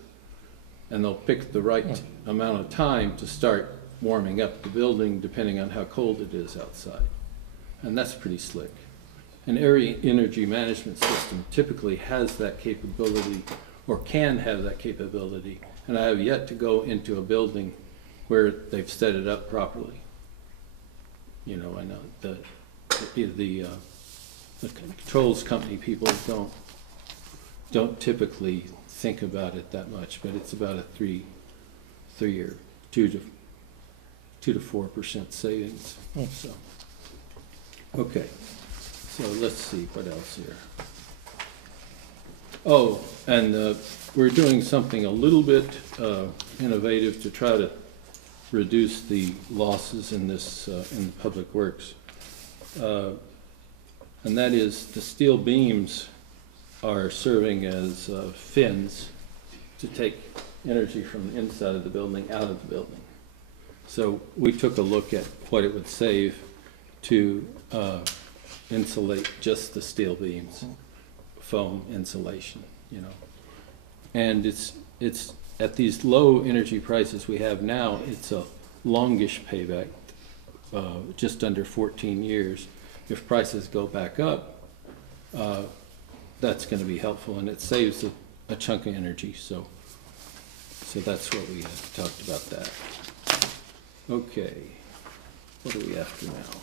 and they'll pick the right amount of time to start warming up the building depending on how cold it is outside. And that's pretty slick. An area energy management system typically has that capability, or can have that capability, and I have yet to go into a building where they've set it up properly. I know the controls company people don't typically think about it that much, but it's about a 2 to 4% savings. So, okay. So let's see what else here. Oh, and we're doing something a little bit innovative to try to reduce the losses in this in public works, and that is the steel beams are serving as fins to take energy from the inside of the building out of the building. So we took a look at what it would save to insulate just the steel beams, foam insulation, and it's at these low energy prices we have now, it's a longish payback, just under 14 years. If prices go back up, that's going to be helpful, and it saves a chunk of energy. So that's what we talked about that. Okay, what are we after now?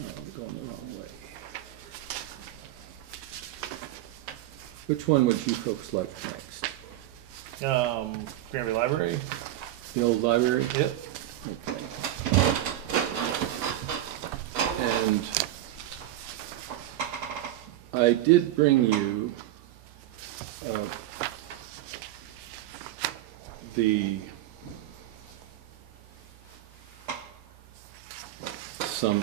Oh, I'm going the wrong way. Which one would you folks like next? Granby Library? The old library? Yep. Okay. And I did bring you some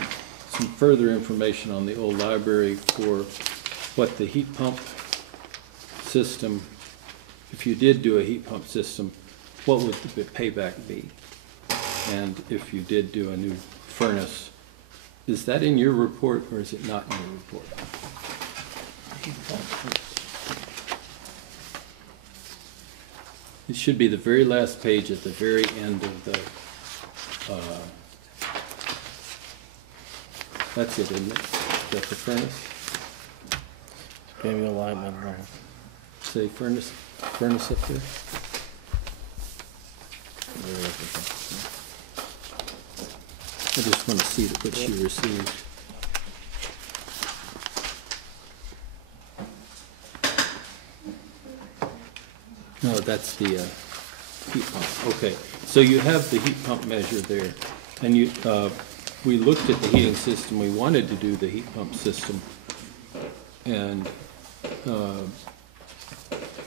further information on the old library for what the heat pump system, if you did do a heat pump system, what would the payback be? And if you did do a new furnace, is that in your report or is it not in your report? It should be the very last page at the very end of the, that's it, isn't it? Is that the furnace? Granby alignment. Say furnace up there? I just want to see what she received. No, that's the heat pump. Okay, so you have the heat pump measure there, and we looked at the heating system. We wanted to do the heat pump system, and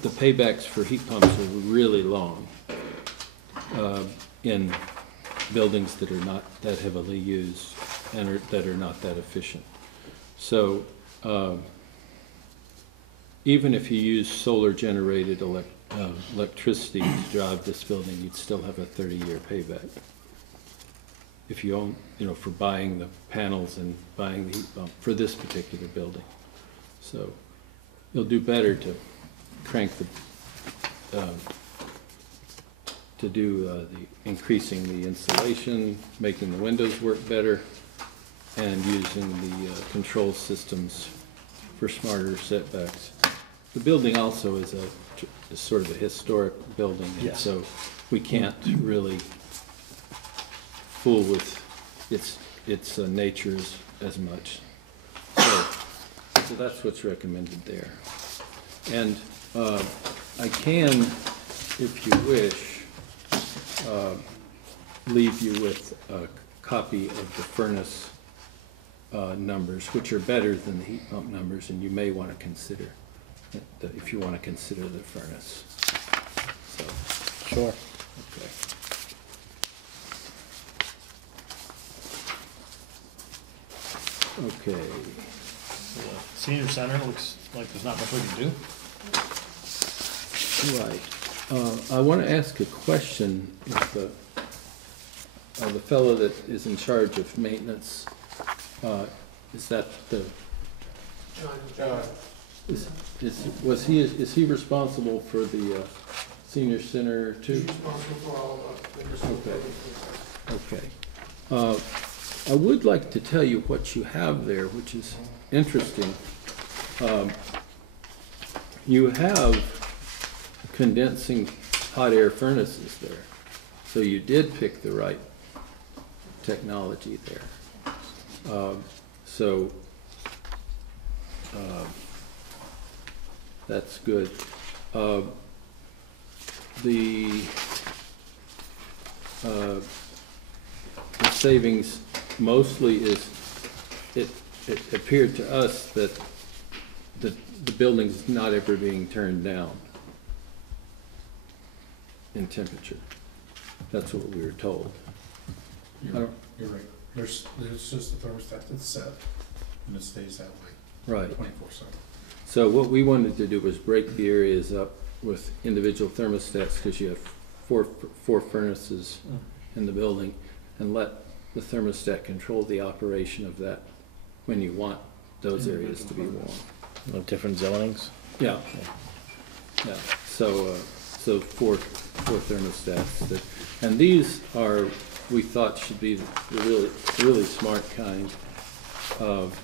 the paybacks for heat pumps are really long in buildings that are not that heavily used and that are not that efficient. So even if you use solar generated electricity to drive this building, you'd still have a 30-year payback. If you own, for buying the panels and buying the heat pump for this particular building. So you'll do better to crank the increasing the insulation, making the windows work better, and using the control systems for smarter setbacks. The building also is sort of a historic building, and so we can't really fool with its nature as much. So that's what's recommended there. And I can, if you wish, leave you with a copy of the furnace numbers, which are better than the heat pump numbers, and you may want to consider if you want to consider the furnace. So, Sure. okay. Okay. Senior center looks like there's not much we can do. Right. I want to ask a question of the fellow that is in charge of maintenance. Is that the? John. Is he responsible for the senior center too? He's responsible for all of the Okay. I would like to tell you what you have there, which is interesting. You have condensing hot air furnaces there. So you did pick the right technology there. That's good. The savings mostly is, it appeared to us that the building's not ever being turned down in temperature. That's what we were told. You're right. There's just the thermostat that's set, and it stays that way. Right. 24/7. So what we wanted to do was break the areas up with individual thermostats, because you have four furnaces in the building, and let the thermostat control the operation of that when you want those areas to be warm. No different zonings? Yeah. Yeah. So four thermostats and these are, we thought, should be the really smart kind of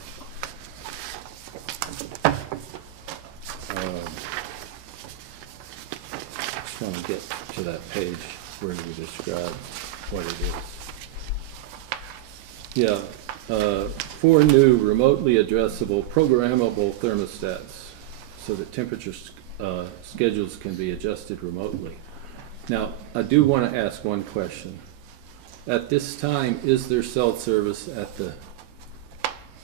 just want to get to that page where we describe what it is. Yeah, 4 new remotely addressable programmable thermostats so that temperature schedules can be adjusted remotely. Now, I do want to ask one question. At this time, is there cell service at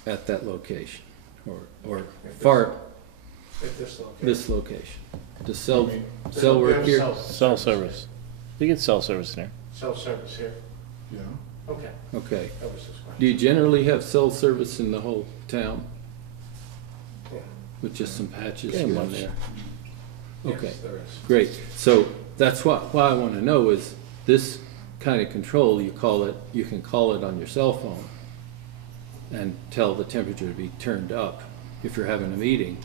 that location, or far? At this location. This location. Does cell work here? Cell service. You get cell service in there. Cell service here. Yeah. Okay, Okay. that was his question. Do you generally have cell service in the whole town Yeah. with just some patches Pretty here and much. there? Yes, Okay, there is. great. So that's why I want to know is this kind of control, you can call it on your cell phone and tell the temperature to be turned up. If you're having a meeting,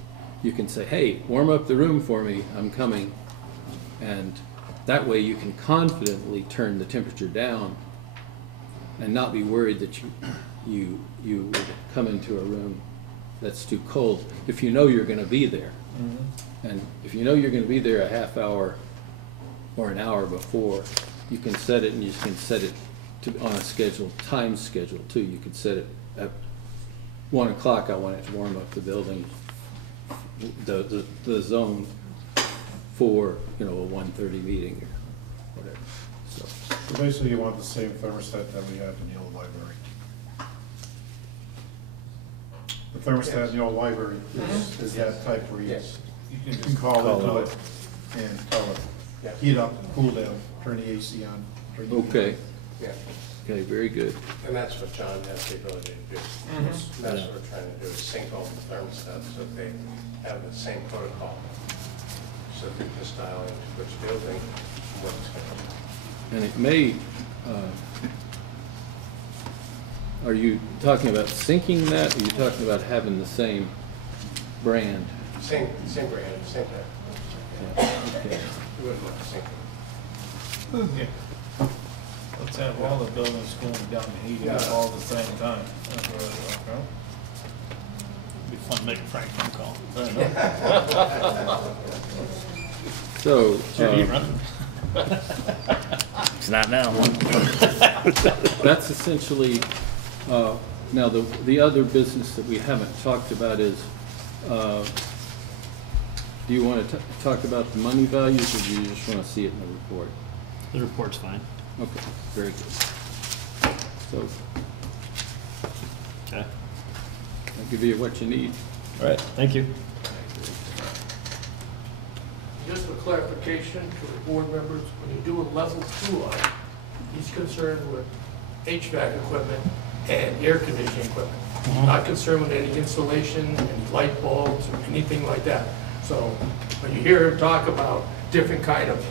you can say, hey, warm up the room for me, I'm coming. And that way you can confidently turn the temperature down and not be worried that you would come into a room that's too cold if you know you're going to be there. Mm-hmm. And if you know you're going to be there a half hour or an hour before, you can set it, and you can set it on a time schedule too. You could set it at 1 o'clock. I want it to warm up the building, the zone for a 1:30 meeting or whatever. So basically, you want the same thermostat that we have in the old library. The thermostat in the old library is that type where you You can call into it and tell it, heat up and cool down, turn the AC on. turn the heat on. Okay, Yeah, okay, very good. and that's what John has the ability to do. That's what we're trying to do, is sync all the thermostats so they have the same protocol. So they just dial into which building, and what's going on. And it may, are you talking about syncing that, or are you talking about having the same brand? Same brand, same thing. Okay. You wouldn't want to sync them. Yeah. Let's have all the buildings cooling down and heating up all at the same time. That's where it'll work out. It'd be fun to make a Frank phone call. So, Is your heat running? It's not now. that's essentially, now the other business that we haven't talked about is, do you want to talk about the money values, or do you just want to see it in the report? The report's fine. Okay, very good. So, Okay. I'll give you what you need. All right, thank you. Just for clarification to the board members, when you do a level 2 audit, he's concerned with HVAC equipment and air conditioning equipment. Not concerned with any insulation, any light bulbs, or anything like that. So when you hear him talk about different kind of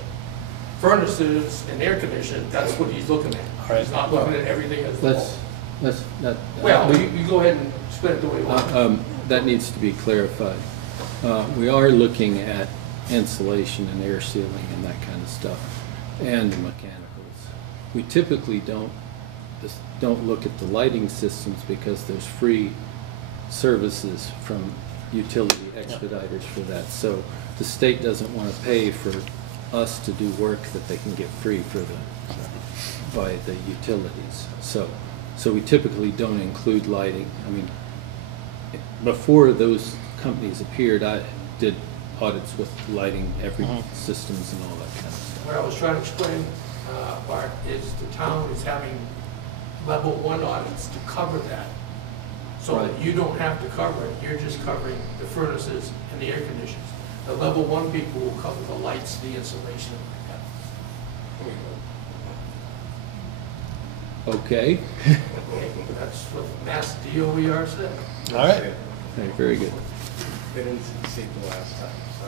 furnaces and air conditioning, that's what he's looking at. He's not looking at everything as a whole. Well, you go ahead and spin it the way you want. That needs to be clarified. We are looking at insulation and air sealing and that kind of stuff, and the mechanicals. We typically don't look at the lighting systems because there's free services from utility expediters for that. So the state doesn't want to pay for us to do work that they can get free by the utilities. So we typically don't include lighting. I mean, before those companies appeared, I did audits with lighting, every systems and all that kind of stuff. What I was trying to explain, Bart, is the town is having level 1 audits to cover that. So that you don't have to cover it, you're just covering the furnaces and the air conditioners. The level 1 people will cover the lights, the insulation, and Okay. like that. That's what Mass DOER said. All right. Okay, very good. They didn't succeed the last time, so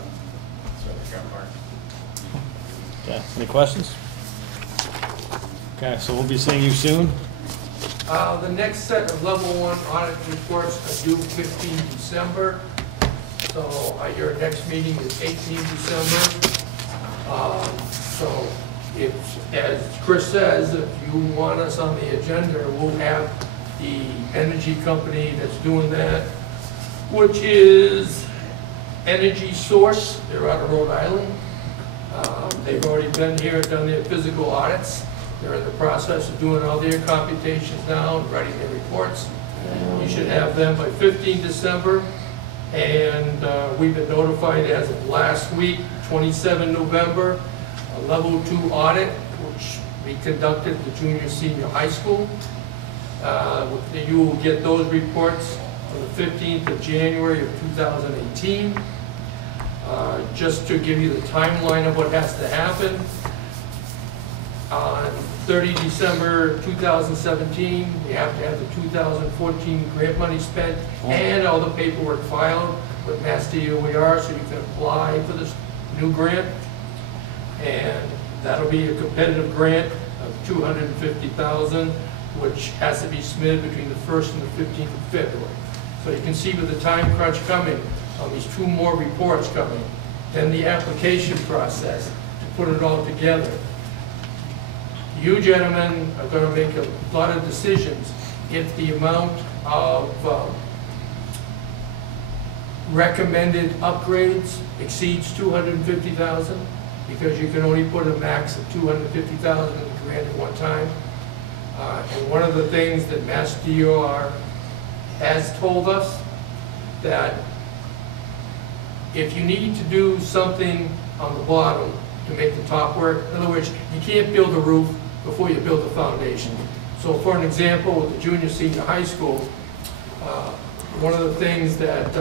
that's why they got marked. Okay, any questions? Okay, so we'll be seeing you soon. The next set of level 1 audit reports are due 15 December. So your next meeting is 18 December. So if, as Chris says, if you want us on the agenda, we'll have the energy company that's doing that, which is Energy Source. They're out of Rhode Island. They've already been here, done their physical audits. They're in the process of doing all their computations now and writing their reports. You should have them by 15 December. And we've been notified as of last week, 27 November, a level 2 audit, which we conducted at the junior senior high school. You will get those reports on the 15th of January of 2018. Just to give you the timeline of what has to happen, on 30 December 2017, we have to have the 2014 grant money spent and all the paperwork filed with Mass DOER so you can apply for this new grant. And that'll be a competitive grant of $250,000, which has to be submitted between the 1st and the 15th of February. So you can see with the time crunch coming, these 2 more reports coming, then the application process to put it all together. You gentlemen are going to make a lot of decisions if the amount of recommended upgrades exceeds $250,000, because you can only put a max of $250,000 in the grant at one time. And one of the things that Mass DOR has told us, that if you need to do something on the bottom to make the top work, in other words, you can't build a roof before you build the foundation. So for an example, with the junior senior high school, one of the things that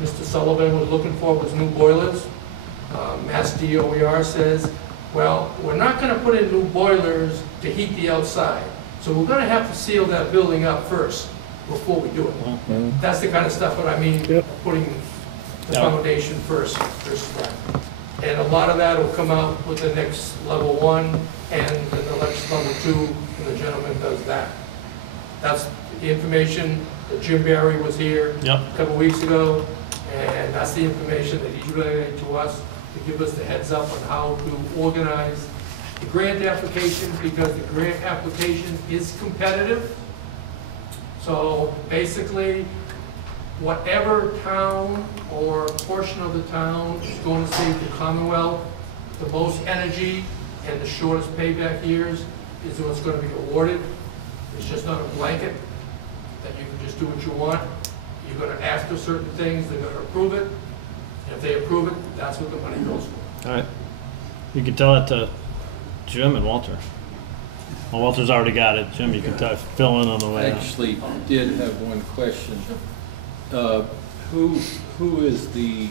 Mr. Sullivan was looking for was new boilers. Mass DOER says, well, we're not gonna put in new boilers to heat the outside. So we're gonna have to seal that building up first before we do it. That's the kind of stuff that I mean, putting the foundation first that. And a lot of that will come out with the next level 1 and then the next level 2 when the gentleman does that. That's the information that Jim Barry was here a couple weeks ago, and that's the information that he's relaying to us to give us the heads up on how to organize the grant application, because the grant application is competitive. So basically, whatever town or portion of the town is going to save the Commonwealth the most energy and the shortest payback years is what's going to be awarded. It's just not a blanket that you can just do what you want. You're going to ask for certain things, they're going to approve it, and if they approve it, that's what the money goes for. All right. You can tell that to Jim and Walter. Well, Walter's already got it. Jim, you can fill in on the I way out. actually did have one question. Who is the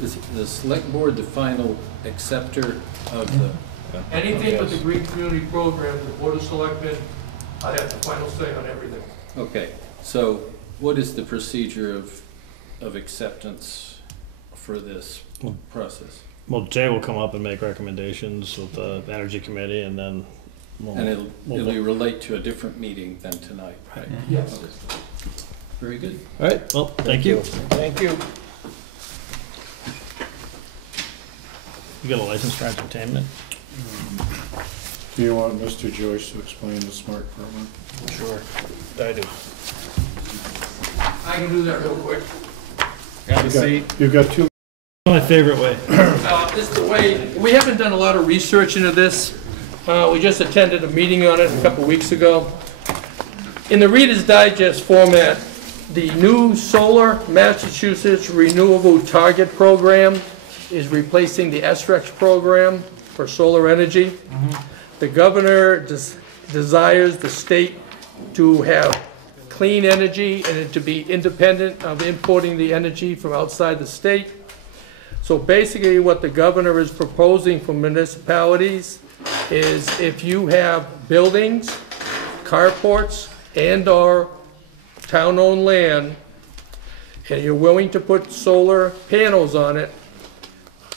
select board the final acceptor of the? Anything with the Green Community Program, the Board of Selectmen, I have the final say on everything. Okay, so what is the procedure of acceptance for this process? Well, Jay will come up and make recommendations with the Energy Committee, and then And it'll relate to a different meeting than tonight, right? Yes. Okay. Very good. All right, well, thank you. Thank you. You got a license for entertainment? Do you want Mr. Joyce to explain the SMART program? Sure, I do. I can do that real quick. Have a seat. You've got 2. My favorite way. This is the way, we haven't done a lot of research into this. We just attended a meeting on it a couple weeks ago. In the Reader's Digest format, the new Solar Massachusetts Renewable Target Program is replacing the SREX program for solar energy. The governor desires the state to have clean energy and it to be independent of importing the energy from outside the state. So basically what the governor is proposing for municipalities is if you have buildings, carports, and/or town-owned land, and you're willing to put solar panels on it,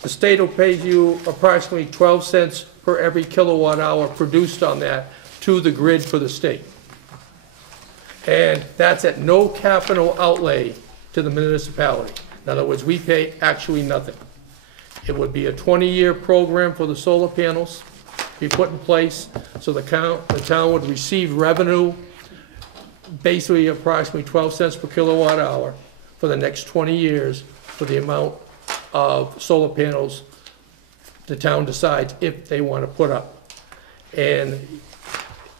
the state will pay you approximately 12 cents per every kilowatt hour produced on that to the grid for the state. And that's at no capital outlay to the municipality. In other words, we pay actually nothing. It would be a 20-year program for the solar panels be put in place, so the town would receive revenue, basically approximately 12 cents per kilowatt hour for the next 20 years for the amount of solar panels the town decides if they want to put up. And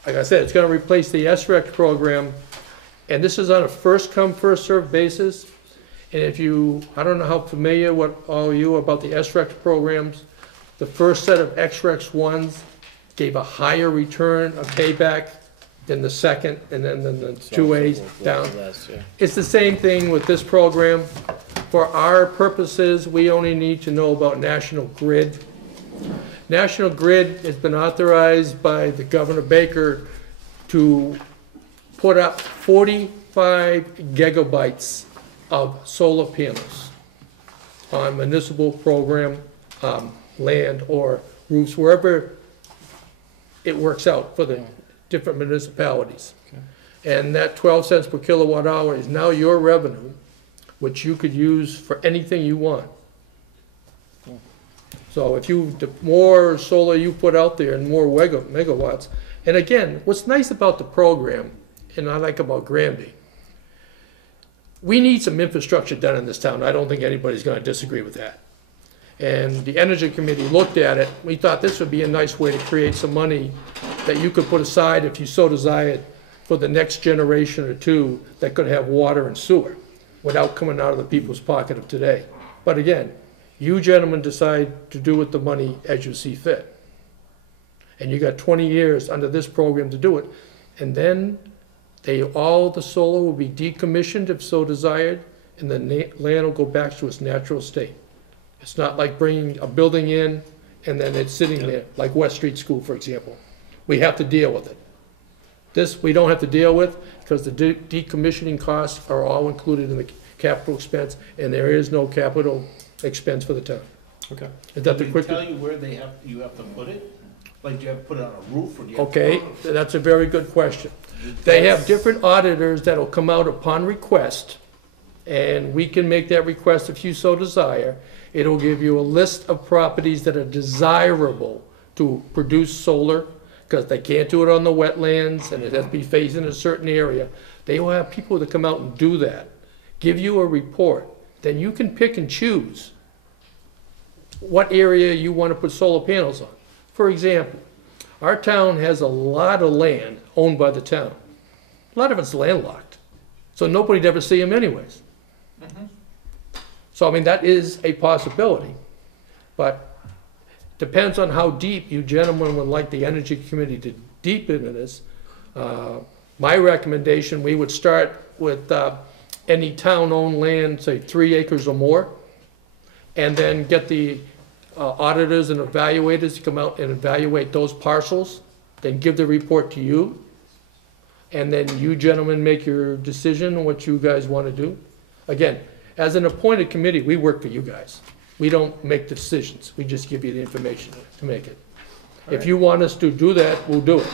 like I said, it's going to replace the SREC program, and this is on a first-come, first-served basis. And if you, I don't know how familiar what all of you about the SREC programs, the first set of XREX ones gave a higher return of payback than the second, and then the 2As down. It's the same thing with this program. For our purposes, we only need to know about National Grid. National Grid has been authorized by the Governor Baker to put up 45 gigabytes of solar panels on municipal program land or roofs, wherever it works out for the different municipalities. And that 12 cents per kilowatt hour is now your revenue, which you could use for anything you want. So if the more solar you put out there and more megawatts, and again, what's nice about the program, and I like about Granby, we need some infrastructure done in this town. I don't think anybody's going to disagree with that. And the Energy Committee looked at it. We thought this would be a nice way to create some money that you could put aside if you so desired for the next generation or two that could have water and sewer without coming out of the people's pocket of today. But again, you gentlemen decide to do with the money as you see fit. And you got 20 years under this program to do it. And then All the solar will be decommissioned if so desired, and the land will go back to its natural state. It's not like bringing a building in and then it's sitting there, like West Street School, for example. We have to deal with it. This, we don't have to deal with, because the decommissioning costs are all included in the capital expense, and there is no capital expense for the town. Okay. Is that the Did quick? they tell you where you have to put it? Like, do you have to put it on a roof, or do you have to? Okay, that's a very good question. They have different auditors that'll come out upon request, and we can make that request if you so desire. It'll give you a list of properties that are desirable to produce solar, because they can't do it on the wetlands, and it has to be facing a certain area. They will have people that come out and do that, give you a report. Then you can pick and choose what area you want to put solar panels on. For example, our town has a lot of land owned by the town. A lot of it's landlocked, so nobody'd ever see them anyways. So, I mean, that is a possibility, but depends on how deep you gentlemen would like the Energy Committee to deepen into this. My recommendation, we would start with any town-owned land, say 3 acres or more, and then get the auditors and evaluators to come out and evaluate those parcels, then give the report to you, and then you gentlemen make your decision on what you guys want to do. Again, as an appointed committee, we work for you guys. We don't make the decisions. We just give you the information to make it. If you want us to do that, we'll do it.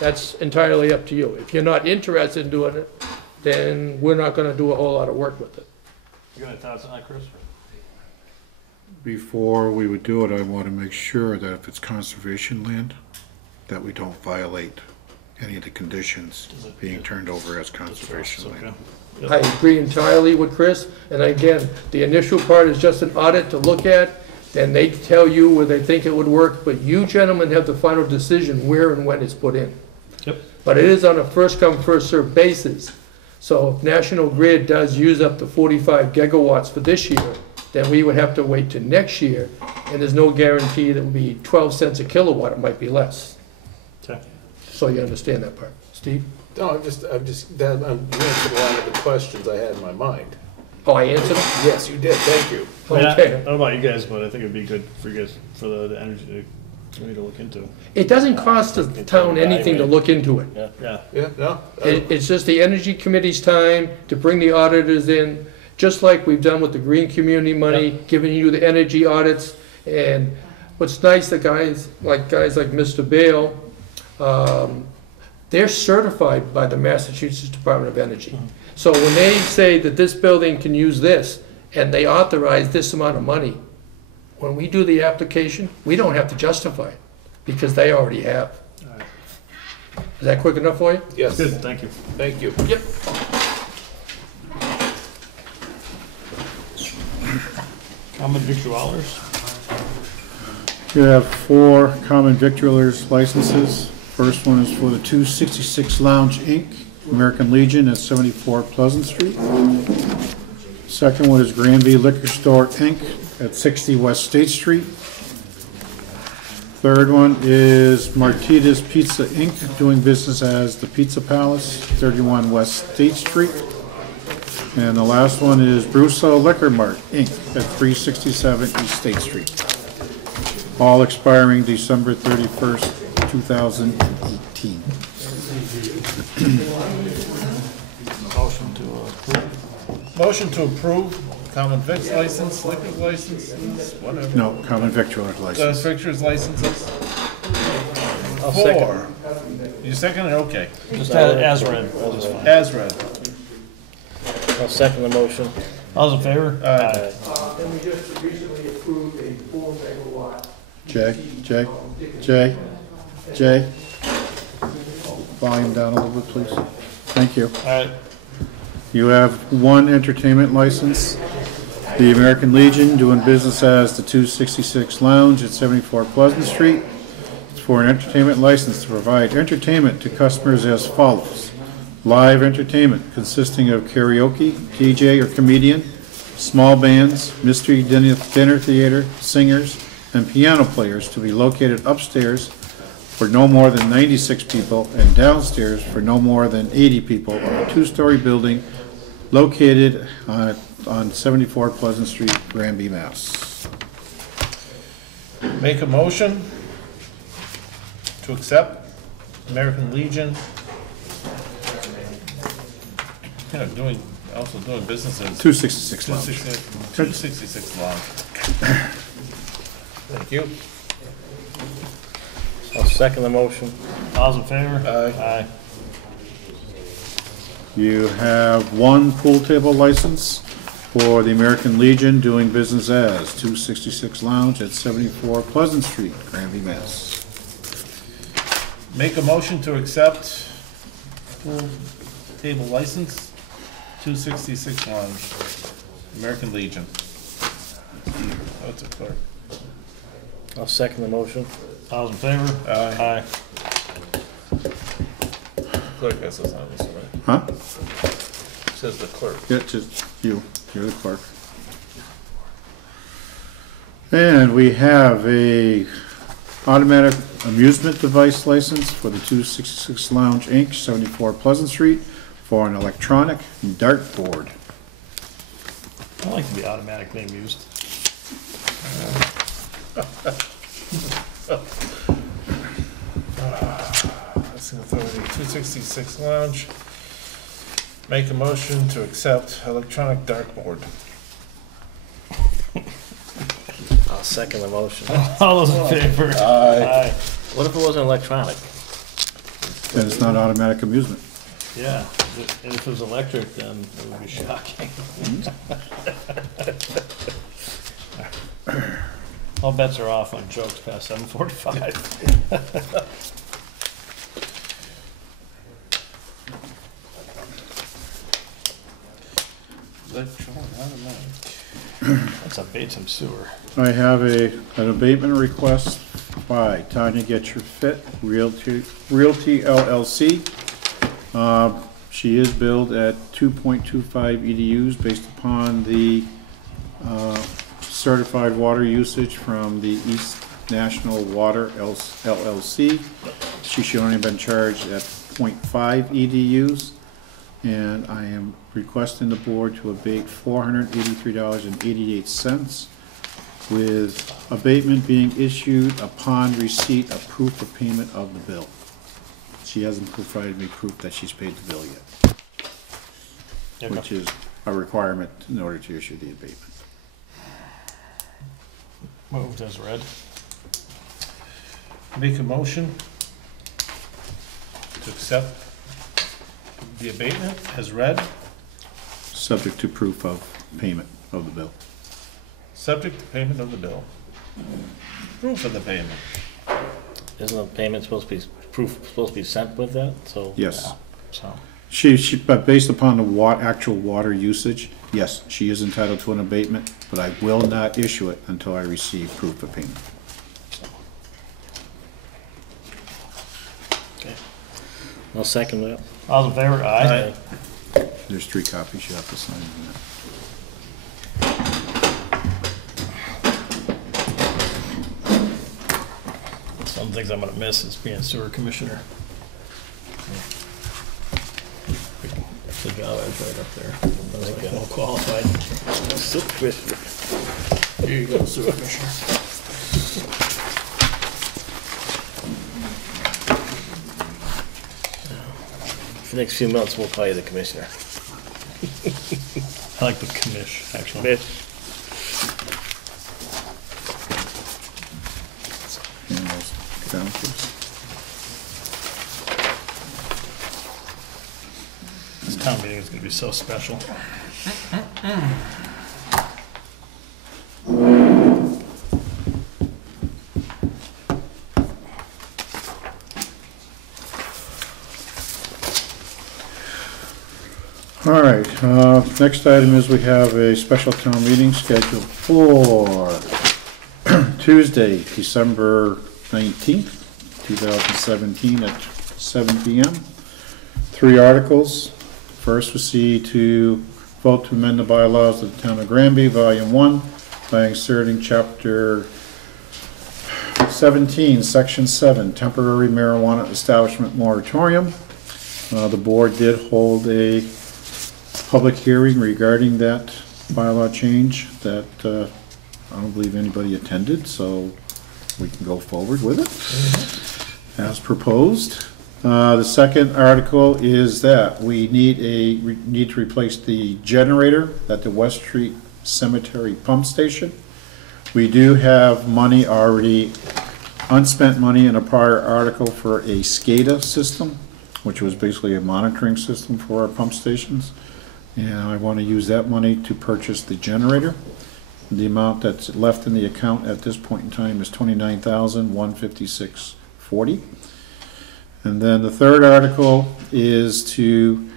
That's entirely up to you. If you're not interested in doing it, then we're not going to do a whole lot of work with it. You got any thoughts on that, Chris? Before we would do it, I want to make sure that if it's conservation land, that we don't violate any of the conditions being turned over as conservation land. I agree entirely with Chris, and again, the initial part is just an audit to look at, then they tell you where they think it would work, but you gentlemen have the final decision where and when it's put in. Yep. But it is on a first-come, first-served basis. So if National Grid does use up to 45 gigawatts for this year, then we would have to wait till next year, and there's no guarantee that it will be 12 cents a kilowatt, it might be less. Okay. So you understand that part. Steve? No, you answered a lot of the questions I had in my mind. Oh, I answered them? Yes, you did, thank you. I mean, I Okay. don't know about you guys, but I think it'd be good for you guys, for the energy committee to look into. It doesn't cost the town anything to look into it. Yeah. Yeah, no? It's just the Energy Committee's time to bring the auditors in, just like we've done with the green community money, giving you the energy audits. And what's nice, the guys like Mr. Bale, they're certified by the Massachusetts Department of Energy. So when they say that this building can use this, and they authorize this amount of money, when we do the application, we don't have to justify it, because they already have. Is that quick enough for you? Yes. Good, thank you. Thank you. Yep. Common victualers? You have 4 common victualers licenses. First one is for the 266 Lounge, Inc., American Legion at 74 Pleasant Street. Second one is Granby Liquor Store, Inc., at 60 West State Street. Third one is Martita's Pizza, Inc., doing business as the Pizza Palace, 31 West State Street. And the last one is Brusso Liquor Mart, Inc., at 367 East State Street. All expiring December 31st, 2018. Motion to approve. Motion to approve common vic license, liquor licenses, whatever. No, common victualler license. Fixtures licenses. I'll 4. You second it? Okay. Just as read. That's fine. As read. I'll second the motion. All's in favor? Aye. Then we just recently approved a 4 megawatt. Jay. Volume down a little bit, please. Thank you. All right. You have 1 entertainment license. The American Legion, doing business as the 266 Lounge at 74 Pleasant Street. It's for an entertainment license to provide entertainment to customers as follows. Live entertainment consisting of karaoke, DJ or comedian, small bands, mystery dinner theater, singers, and piano players to be located upstairs for no more than 96 people and downstairs for no more than 80 people of a two-story building located on 74 Pleasant Street, Granby, Mass. Make a motion to accept American Legion, also doing businesses. 266 Lounge. 266 Lounge. Thank you. I'll second the motion. All's in favor? Aye. Aye. You have one pool table license for the American Legion doing business as 266 Lounge at 74 Pleasant Street, Granby, Mass. Make a motion to accept pool table license, 266 Lounge, American Legion. Oh, it's a clerk. I'll second the motion. All's in favor? Aye. Aye. Clerk has this on this, right? Huh? Says the clerk. Yeah, just you. You're the clerk. And we have a automatic amusement device license for the 266 Lounge Inc., 74 Pleasant Street, for an electronic dartboard. I like to be automatically amused. That's authority, 266 Lounge. Make a motion to accept electronic dartboard. I'll second the motion. All those in favor? Aye. What if it wasn't electronic? Then it's not automatic amusement. Yeah, and if it was electric, then it would be shocking. All bets are off on jokes past 7:45. Electronic, automatic. That's a bait some sewer. I have an abatement request by Tanya Get Your Fit Realty LLC. She is billed at 2.25 EDUs based upon the certified water usage from the East National Water LLC. She should only have been charged at 0.5 EDUs, and I am requesting the board to abate $483.88, with abatement being issued upon receipt of proof of payment of the bill. She hasn't provided me proof that she's paid the bill yet, Okay. which is a requirement in order to issue the abatement. Moved as read. Make a motion to accept the abatement as read, Subject to proof of payment of the bill. subject to payment of the bill. Proof of the payment. Isn't the payment supposed to be sent with that? So Yes. So, But based upon the actual water usage, yes, she is entitled to an abatement, but I will not issue it until I receive proof of payment. okay. I'll second that. all's in favor? Aye. There's 3 copies you have to sign on that. Some things I'm gonna miss is being sewer commissioner. The job I was right up there. I was like, well qualified. Here you go, sewer commissioner. For the next few months, we'll call you the commissioner. I like the commish, actually. Mitch? And those vouchers. This town meeting is gonna be so special. All right, next item is we have a special town meeting scheduled for Tuesday, December 19th, 2017 at 7 PM. 3 articles. First was to vote to amend the bylaws of the town of Granby, Volume 1, by inserting Chapter 17, Section 7, temporary marijuana establishment moratorium. The board did hold a public hearing regarding that bylaw change that I don't believe anybody attended, so we can go forward with it as proposed. The second article is that we need to replace the generator at the West Street Cemetery Pump Station. We do have money already, unspent money in a prior article for a SCADA system, which was basically a monitoring system for our pump stations. And I want to use that money to purchase the generator. The amount that's left in the account at this point in time is $29,156.40. And then the third article is to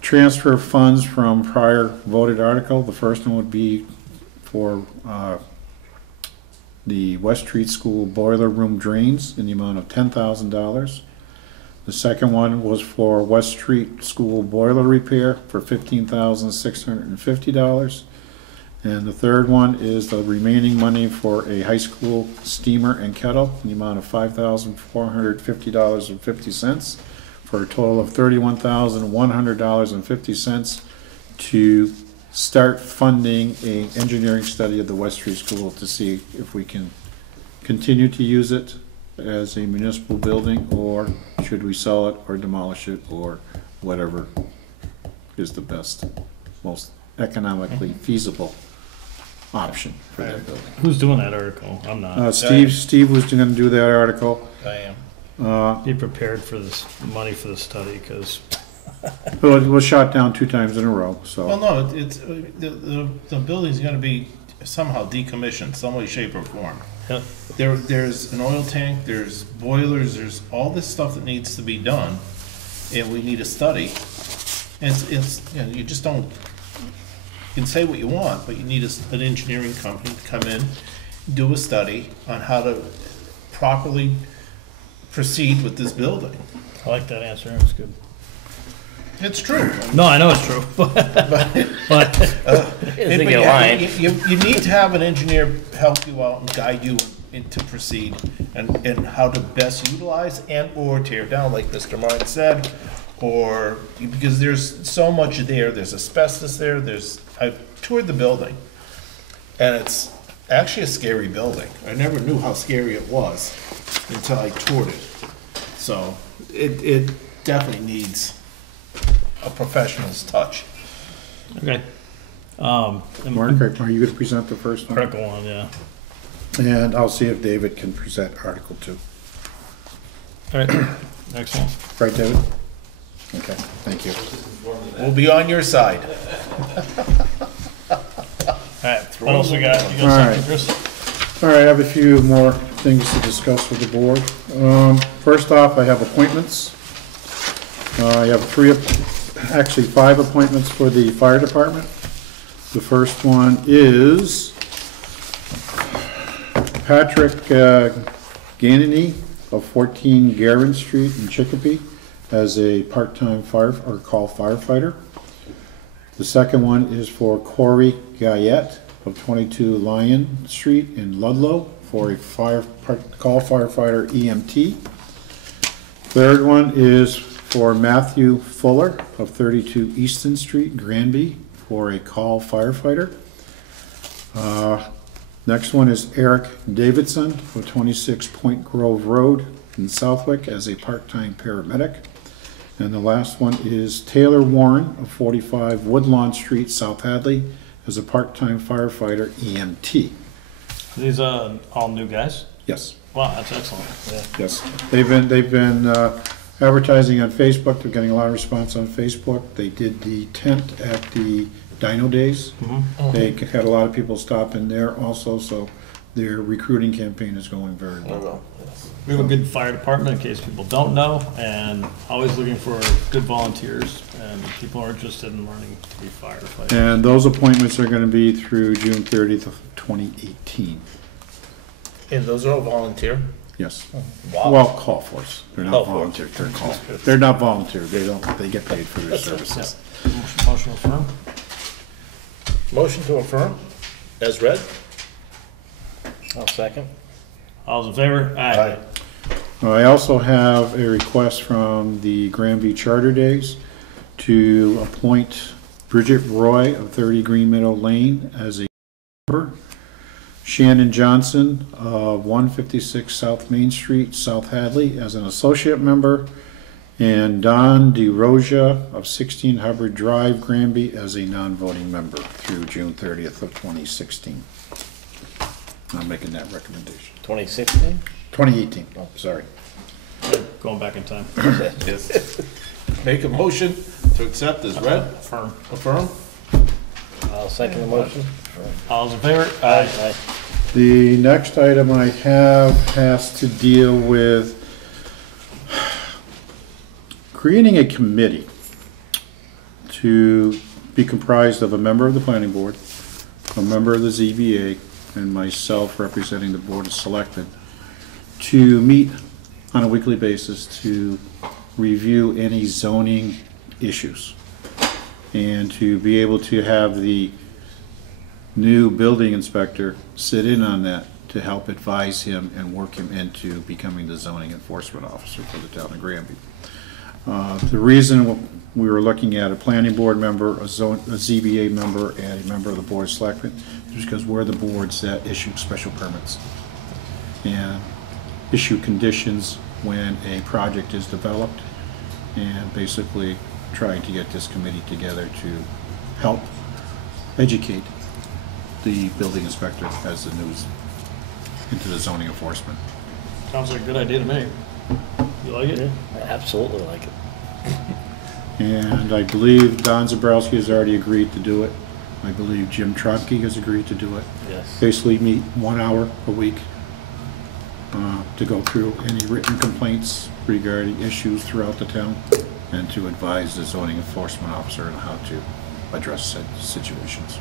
transfer funds from prior voted article. The first one would be for the West Street School boiler room drains in the amount of $10,000. The second one was for West Street School boiler repair for $15,650. And the third one is the remaining money for a high school steamer and kettle in the amount of $5,450.50 for a total of $31,100.50 to start funding an engineering study of the West Street School to see if we can continue to use it as a municipal building, or should we sell it or demolish it, or whatever is the best, most economically feasible option for that building. Who's doing that article? I'm not. Steve was gonna do that article. I am. Be prepared for this money for the study, because Well, it was shot down 2 times in a row, so. Well, no, it's, the building's gonna be somehow decommissioned, some way, shape, or form. Yep. There's an oil tank, there's boilers, there's all this stuff that needs to be done, and we need a study. And it's, you know, you just don't, you can say what you want, but you need an engineering company to come in, do a study on how to properly proceed with this building. I like that answer. It's good. It's true. No, I know it's true, but You need to have an engineer help you out and guide you to proceed and how to best utilize and or tear down, like Mr. Martin said, or, because there's so much there, there's asbestos there, I've toured the building, and it's actually a scary building. I never knew how scary it was until I toured it. So it definitely needs a professional's touch. okay. Mark, are you gonna present the first one? Article 1, yeah. And I'll see if David can present Article 2. All right, next one. Right, David? Okay, thank you. We'll be on your side. All right, what else we got? You All got right. something, Chris? All right, I have a few more things to discuss with the board. First off, I have appointments. I have 5 appointments for the fire department. The first one is Patrick Ganini of 14 Garin Street in Chicopee as a part-time call firefighter. The second one is for Corey Guyette of 22 Lyon Street in Ludlow for a call firefighter EMT. Third one is for Matthew Fuller of 32 Easton Street, Granby, for a call firefighter. Next one is Eric Davidson of 26 Point Grove Road in Southwick as a part-time paramedic. And the last one is Taylor Warren of 45 Woodlawn Street, South Hadley, as a part-time firefighter EMT. These are all new guys? Yes. Wow, that's excellent. Yeah. Yes, they've been advertising on Facebook. They're getting a lot of response on Facebook. They did the tent at the Dino Days. They had a lot of people stop in there also, so their recruiting campaign is going very well. We have a good fire department, in case people don't know, and always looking for good volunteers, and people are interested in learning to be firefighters. And those appointments are going to be through June 30th of 2018. And those are all volunteer? Yes. Wow. Well, call force. They're not Call volunteer. They're not volunteer. They get paid for their services. Motion affirm? Motion to affirm, as read? I'll second. All's in favor? Aye. I also have a request from the Granby Charter Days to appoint Bridget Roy of 30 Green Meadow Lane as a member, Shannon Johnson of 156 South Main Street, South Hadley as an associate member, and Don DeRosia of 16 Hubbard Drive, Granby as a non-voting member through June 30th of 2016. I'm making that recommendation. 2016? 2018, oh, sorry. Going back in time. Yes. Make a motion to accept as read. Affirm. Affirm. I'll second the motion. All's in favor? Aye. The next item I have has to deal with creating a committee to be comprised of a member of the planning board, a member of the ZBA, and myself representing the Board of Selectmen to meet on a weekly basis to review any zoning issues and to be able to have the new building inspector sit in on that to help advise him and work him into becoming the zoning enforcement officer for the town of Granby. The reason we were looking at a planning board member, a ZBA member, and a member of the Board of Selectmen is because we're the boards that issue special permits and issue conditions when a project is developed, and basically trying to get this committee together to help educate the building inspector as the news into the zoning enforcement. Sounds like a good idea to me. You like it? I absolutely like it. And I believe Don Zabrowski has already agreed to do it. I believe Jim Trotke has agreed to do it. Yes. Basically meet 1 hour a week to go through any written complaints regarding issues throughout the town and to advise the zoning enforcement officer on how to address said situations.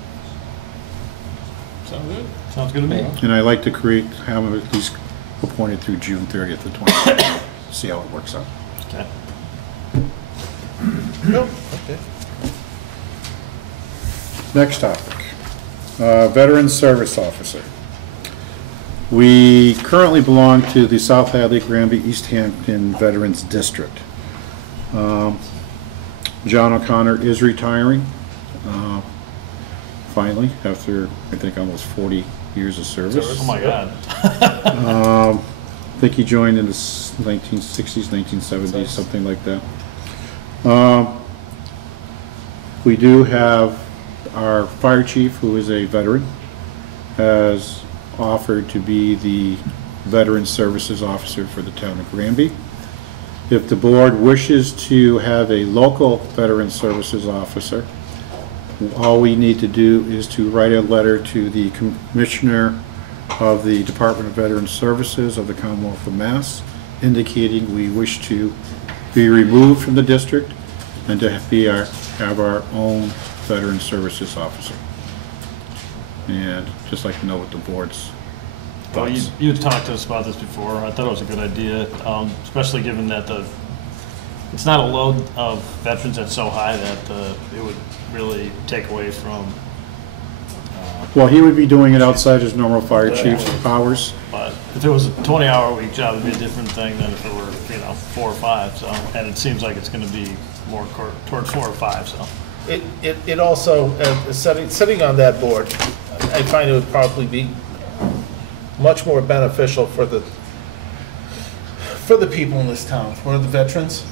Sounds good. Sounds good to me. And I like to have them at least appointed through June 30th of 2020, see how it works out. Okay. Okay. Next topic, Veteran Service Officer. We currently belong to the South Hadley, Granby, East Hampton Veterans District. John O'Connor is retiring, finally, after, I think, almost 40 years of service. Oh my God. I think he joined in the 1960s, 1970s, something like that. We do have our fire chief, who is a veteran, has offered to be the Veteran Services Officer for the town of Granby. If the board wishes to have a local Veteran Services Officer, all we need to do is to write a letter to the Commissioner of the Department of Veteran Services of the Commonwealth of Mass, indicating we wish to be removed from the district and to have our own Veteran Services Officer. And just like to know what the board's Well, thoughts. you talked to us about this before. I thought it was a good idea, especially given that it's not a load of veterans that's so high that it would really take away from. Well, he would be doing it outside his normal fire chief's powers. But if it was a 20-hour-a-week job, it'd be a different thing than if it were, 4 or 5. So, and it seems like it's going to be more toward 4 or 5. So. It also, sitting on that board, I find it would probably be much more beneficial for the people in this town, for the veterans,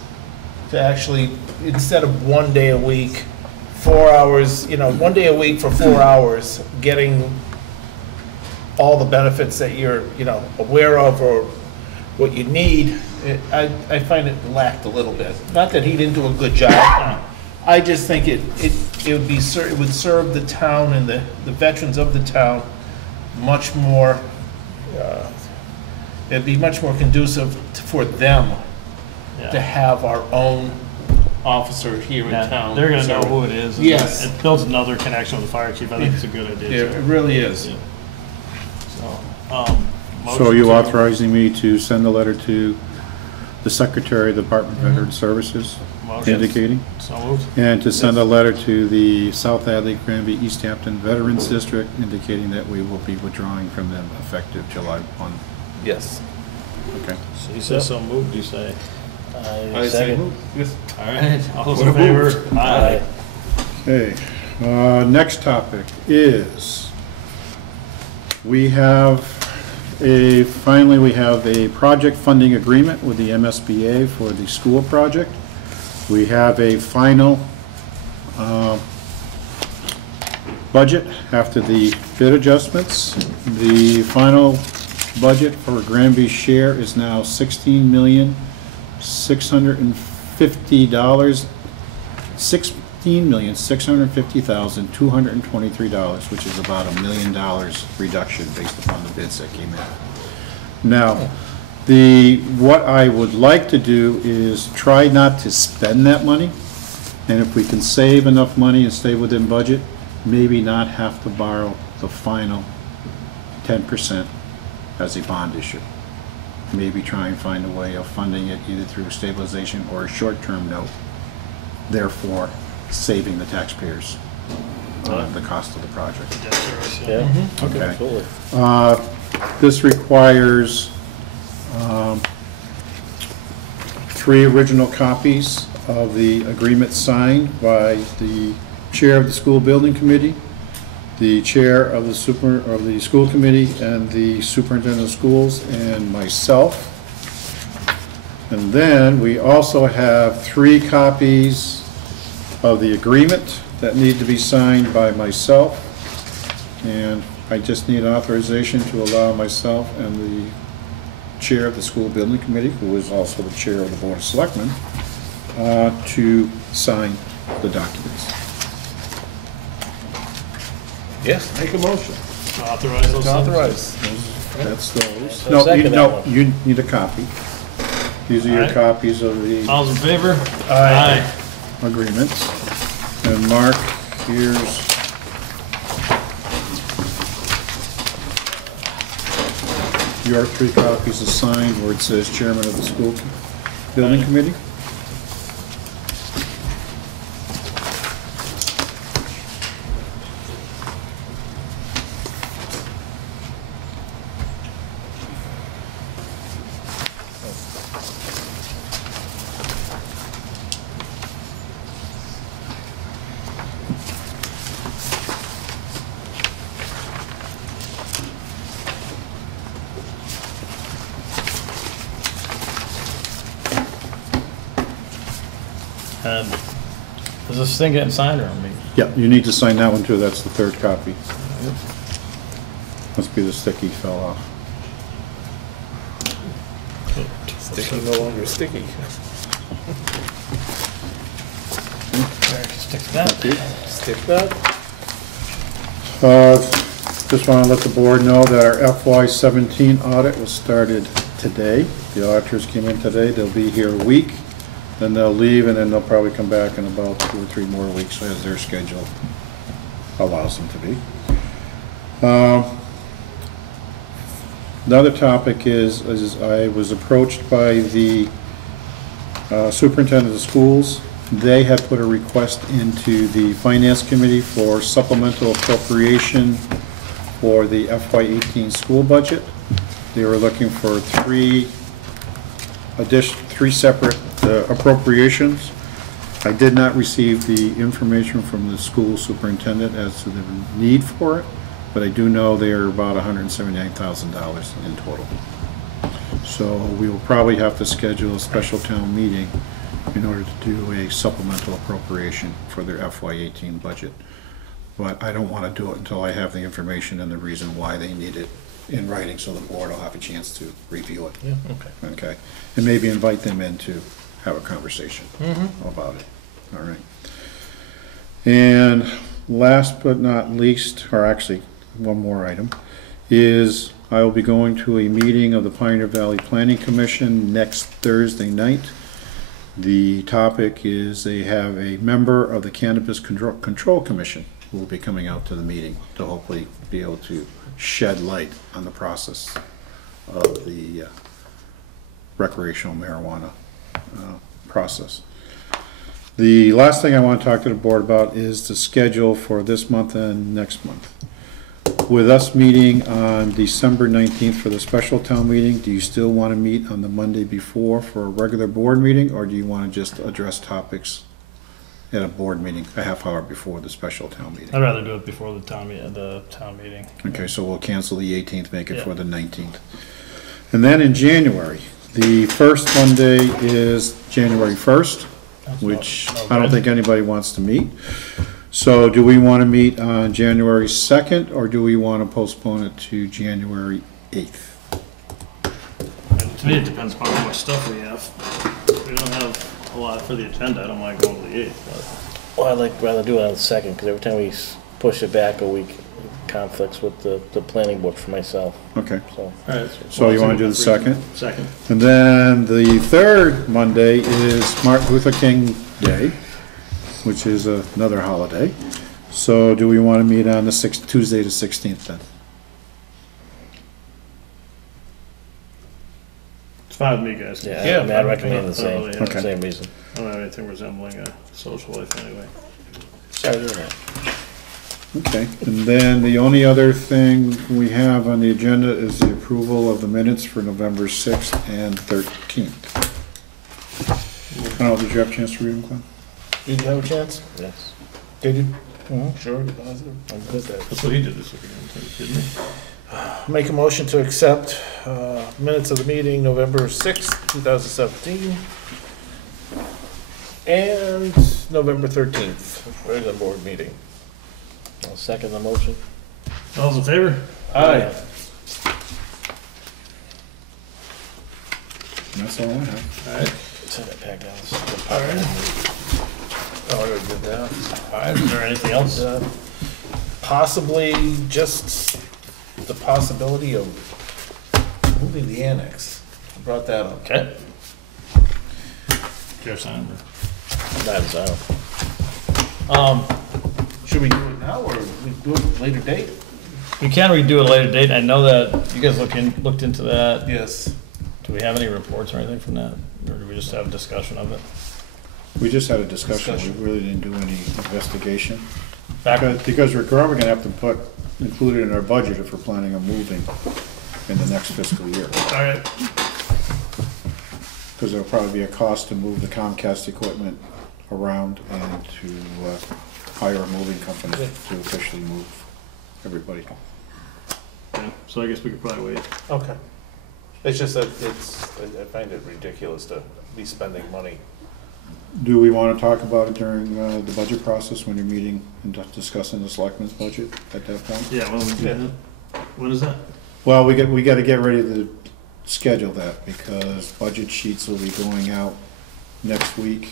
to actually, instead of 1 day a week, 4 hours, 1 day a week for 4 hours, getting all the benefits that you're, aware of or what you need, I find it lacked a little bit. Not that he didn't do a good job. I just think it would serve the town and the veterans of the town much more, it'd be much more conducive for them to have our own officer here in town. They're going to know who it is. And yes. It builds another connection with the fire chief. I think it's a good idea. Yeah, it really is. Yeah. So are you authorizing me to send a letter to the Secretary of the Department of Veteran Services indicating? So moved. And to send a letter to the South Hadley, Granby, East Hampton Veterans District indicating that we will be withdrawing from them effective July 1, Yes. Okay. So you say so moved, you say? I second. Yes. All right, all those in favor? Aye. Okay, next topic is, we have finally we have a project funding agreement with the MSBA for the school project. We have a final budget after the bid adjustments. The final budget for Granby's share is now $16,650,223, which is about $1 million reduction based upon the bids that came in. Now, what I would like to do is try not to spend that money, and if we can save enough money and stay within budget, maybe not have to borrow the final 10% as a bond issue. Maybe try and find a way of funding it either through stabilization or a short-term note, therefore saving the taxpayers the cost of the project. Yeah, Okay. absolutely. This requires 3 original copies of the agreement signed by the chair of the school building committee, the chair of the school committee, and the superintendent of schools, and myself. And then we also have 3 copies of the agreement that need to be signed by myself, and I just need authorization to allow myself and the chair of the school building committee, who is also the chair of the board of selectmen, to sign the documents. Yes, make a motion. Authorize those. Authorize. That's those. I'll No, second that one. you need a copy. These are your Alright. copies of the All those in favor? Aye. agreements. And Mark, here's your 3 copies assigned where it says chairman of the school building committee. And is this thing getting signed or on me? Yeah, you need to sign that one too, that's the 3rd copy. Must be the sticky fell off. Sticky, no longer sticky. Stick to that. Stick that. Just want to let the board know that our FY17 audit was started today. The auditors came in today, they'll be here a week, then they'll leave, and then they'll probably come back in about 2 or 3 more weeks as their schedule allows them to be. Another topic is I was approached by the superintendent of schools. They had put a request into the finance committee for supplemental appropriation for the FY18 school budget. They were looking for 3 separate appropriations. I did not receive the information from the school superintendent as to the need for it, but I do know they are about $179,000 in total. So we will probably have to schedule a special town meeting in order to do a supplemental appropriation for their FY18 budget. But I don't want to do it until I have the information and the reason why they need it in writing, so the board will have a chance to review it. Yeah, okay. Okay, and maybe invite them in to have a conversation about it. All right. And last but not least, or actually one more item, is I will be going to a meeting of the Pioneer Valley Planning Commission next Thursday night. The topic is they have a member of the Cannabis Control Commission who will be coming out to the meeting to hopefully be able to shed light on the process of the recreational marijuana process. The last thing I want to talk to the board about is the schedule for this month and next month. with us meeting on December 19th for the special town meeting, do you still want to meet on the Monday before for a regular board meeting, or do you want to just address topics at a board meeting, a half hour before the special town meeting? I'd rather do it before the town meeting. Okay, so we'll cancel the 18th, make it Yeah. for the 19th. And then in January, the first Monday is January 1st, which I don't think anybody wants to meet. So do we want to meet on January 2nd, or do we want to postpone it to January 8th? And to me, it depends upon how much stuff we have. If we don't have a lot for the agenda, I don't mind going to the 8th, Well, I'd rather do it on the 2nd, because every time we push it back a week, it conflicts with the planning board for myself, Okay, so. but. All right. so you want to do the 2nd? Second. And then the third Monday is Martin Luther King Day, which is another holiday. So do we want to meet on the Tuesday the 16th then? It's fine with me, guys. Yeah, I mean, I recommend the same, Okay. for the same reason. I don't have anything resembling a social life anyway. Sorry to hear that. Okay, and then the only other thing we have on the agenda is the approval of the minutes for November 6th and 13th. I don't know, did you have a chance to read them, Glenn? Did you have a chance? Yes. Did you? Sure, positive. I'm good with that. That's what he did this weekend, didn't he? Make a motion to accept minutes of the meeting November 6th, 2017, and November 13th, regular board meeting. I'll second the motion. All those in favor? Aye. And that's all I have. All right. Send it back down. All right. Oh, I already did that. Is there anything else? Possibly just the possibility of moving the annex. I brought that up. Okay. Chair Sandberg. That is out. Should we do it now, or we do it at a later date? We can redo a later date. I know that you guys looked into that. Yes. Do we have any reports or anything from that? Or do we just have a discussion of it? We just had a discussion, we really didn't do any investigation. Back, Because we're probably gonna have to include it in our budget if we're planning on moving in the next fiscal year. all right. Because there'll probably be a cost to move the Comcast equipment around and to hire a moving company to officially move everybody. Okay. So I guess we could probably wait. Okay. It's just that I find it ridiculous to be spending money. Do we want to talk about it during the budget process when you're meeting and discussing the selectmen's budget at that point? Yeah, when we do that? When is that? Well, we got to get ready to schedule that because budget sheets will be going out next week.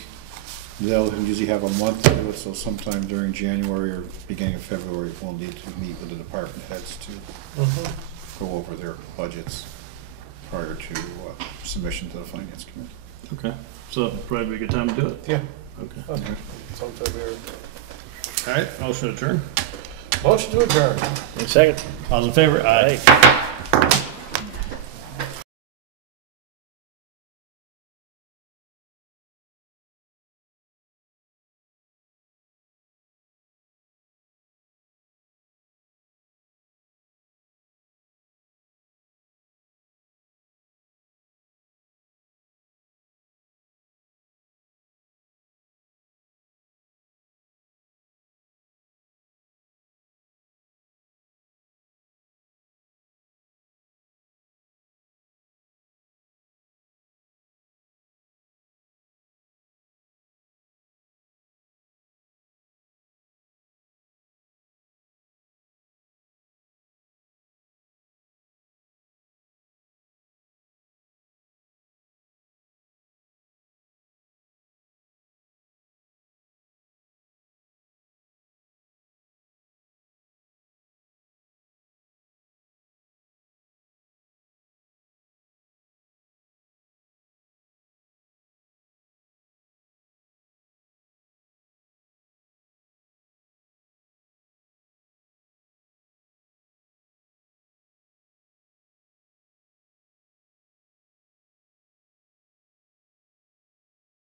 They'll usually have a month to do it, so sometime during January or beginning of February, we'll need to meet with the department heads to go over their budgets prior to submission to the finance committee. Okay. So that'd probably be a good time to do it. Yeah. Okay. Okay. Sometime here. All right. Motion to adjourn. Motion to adjourn. Second. All those in favor? Aye.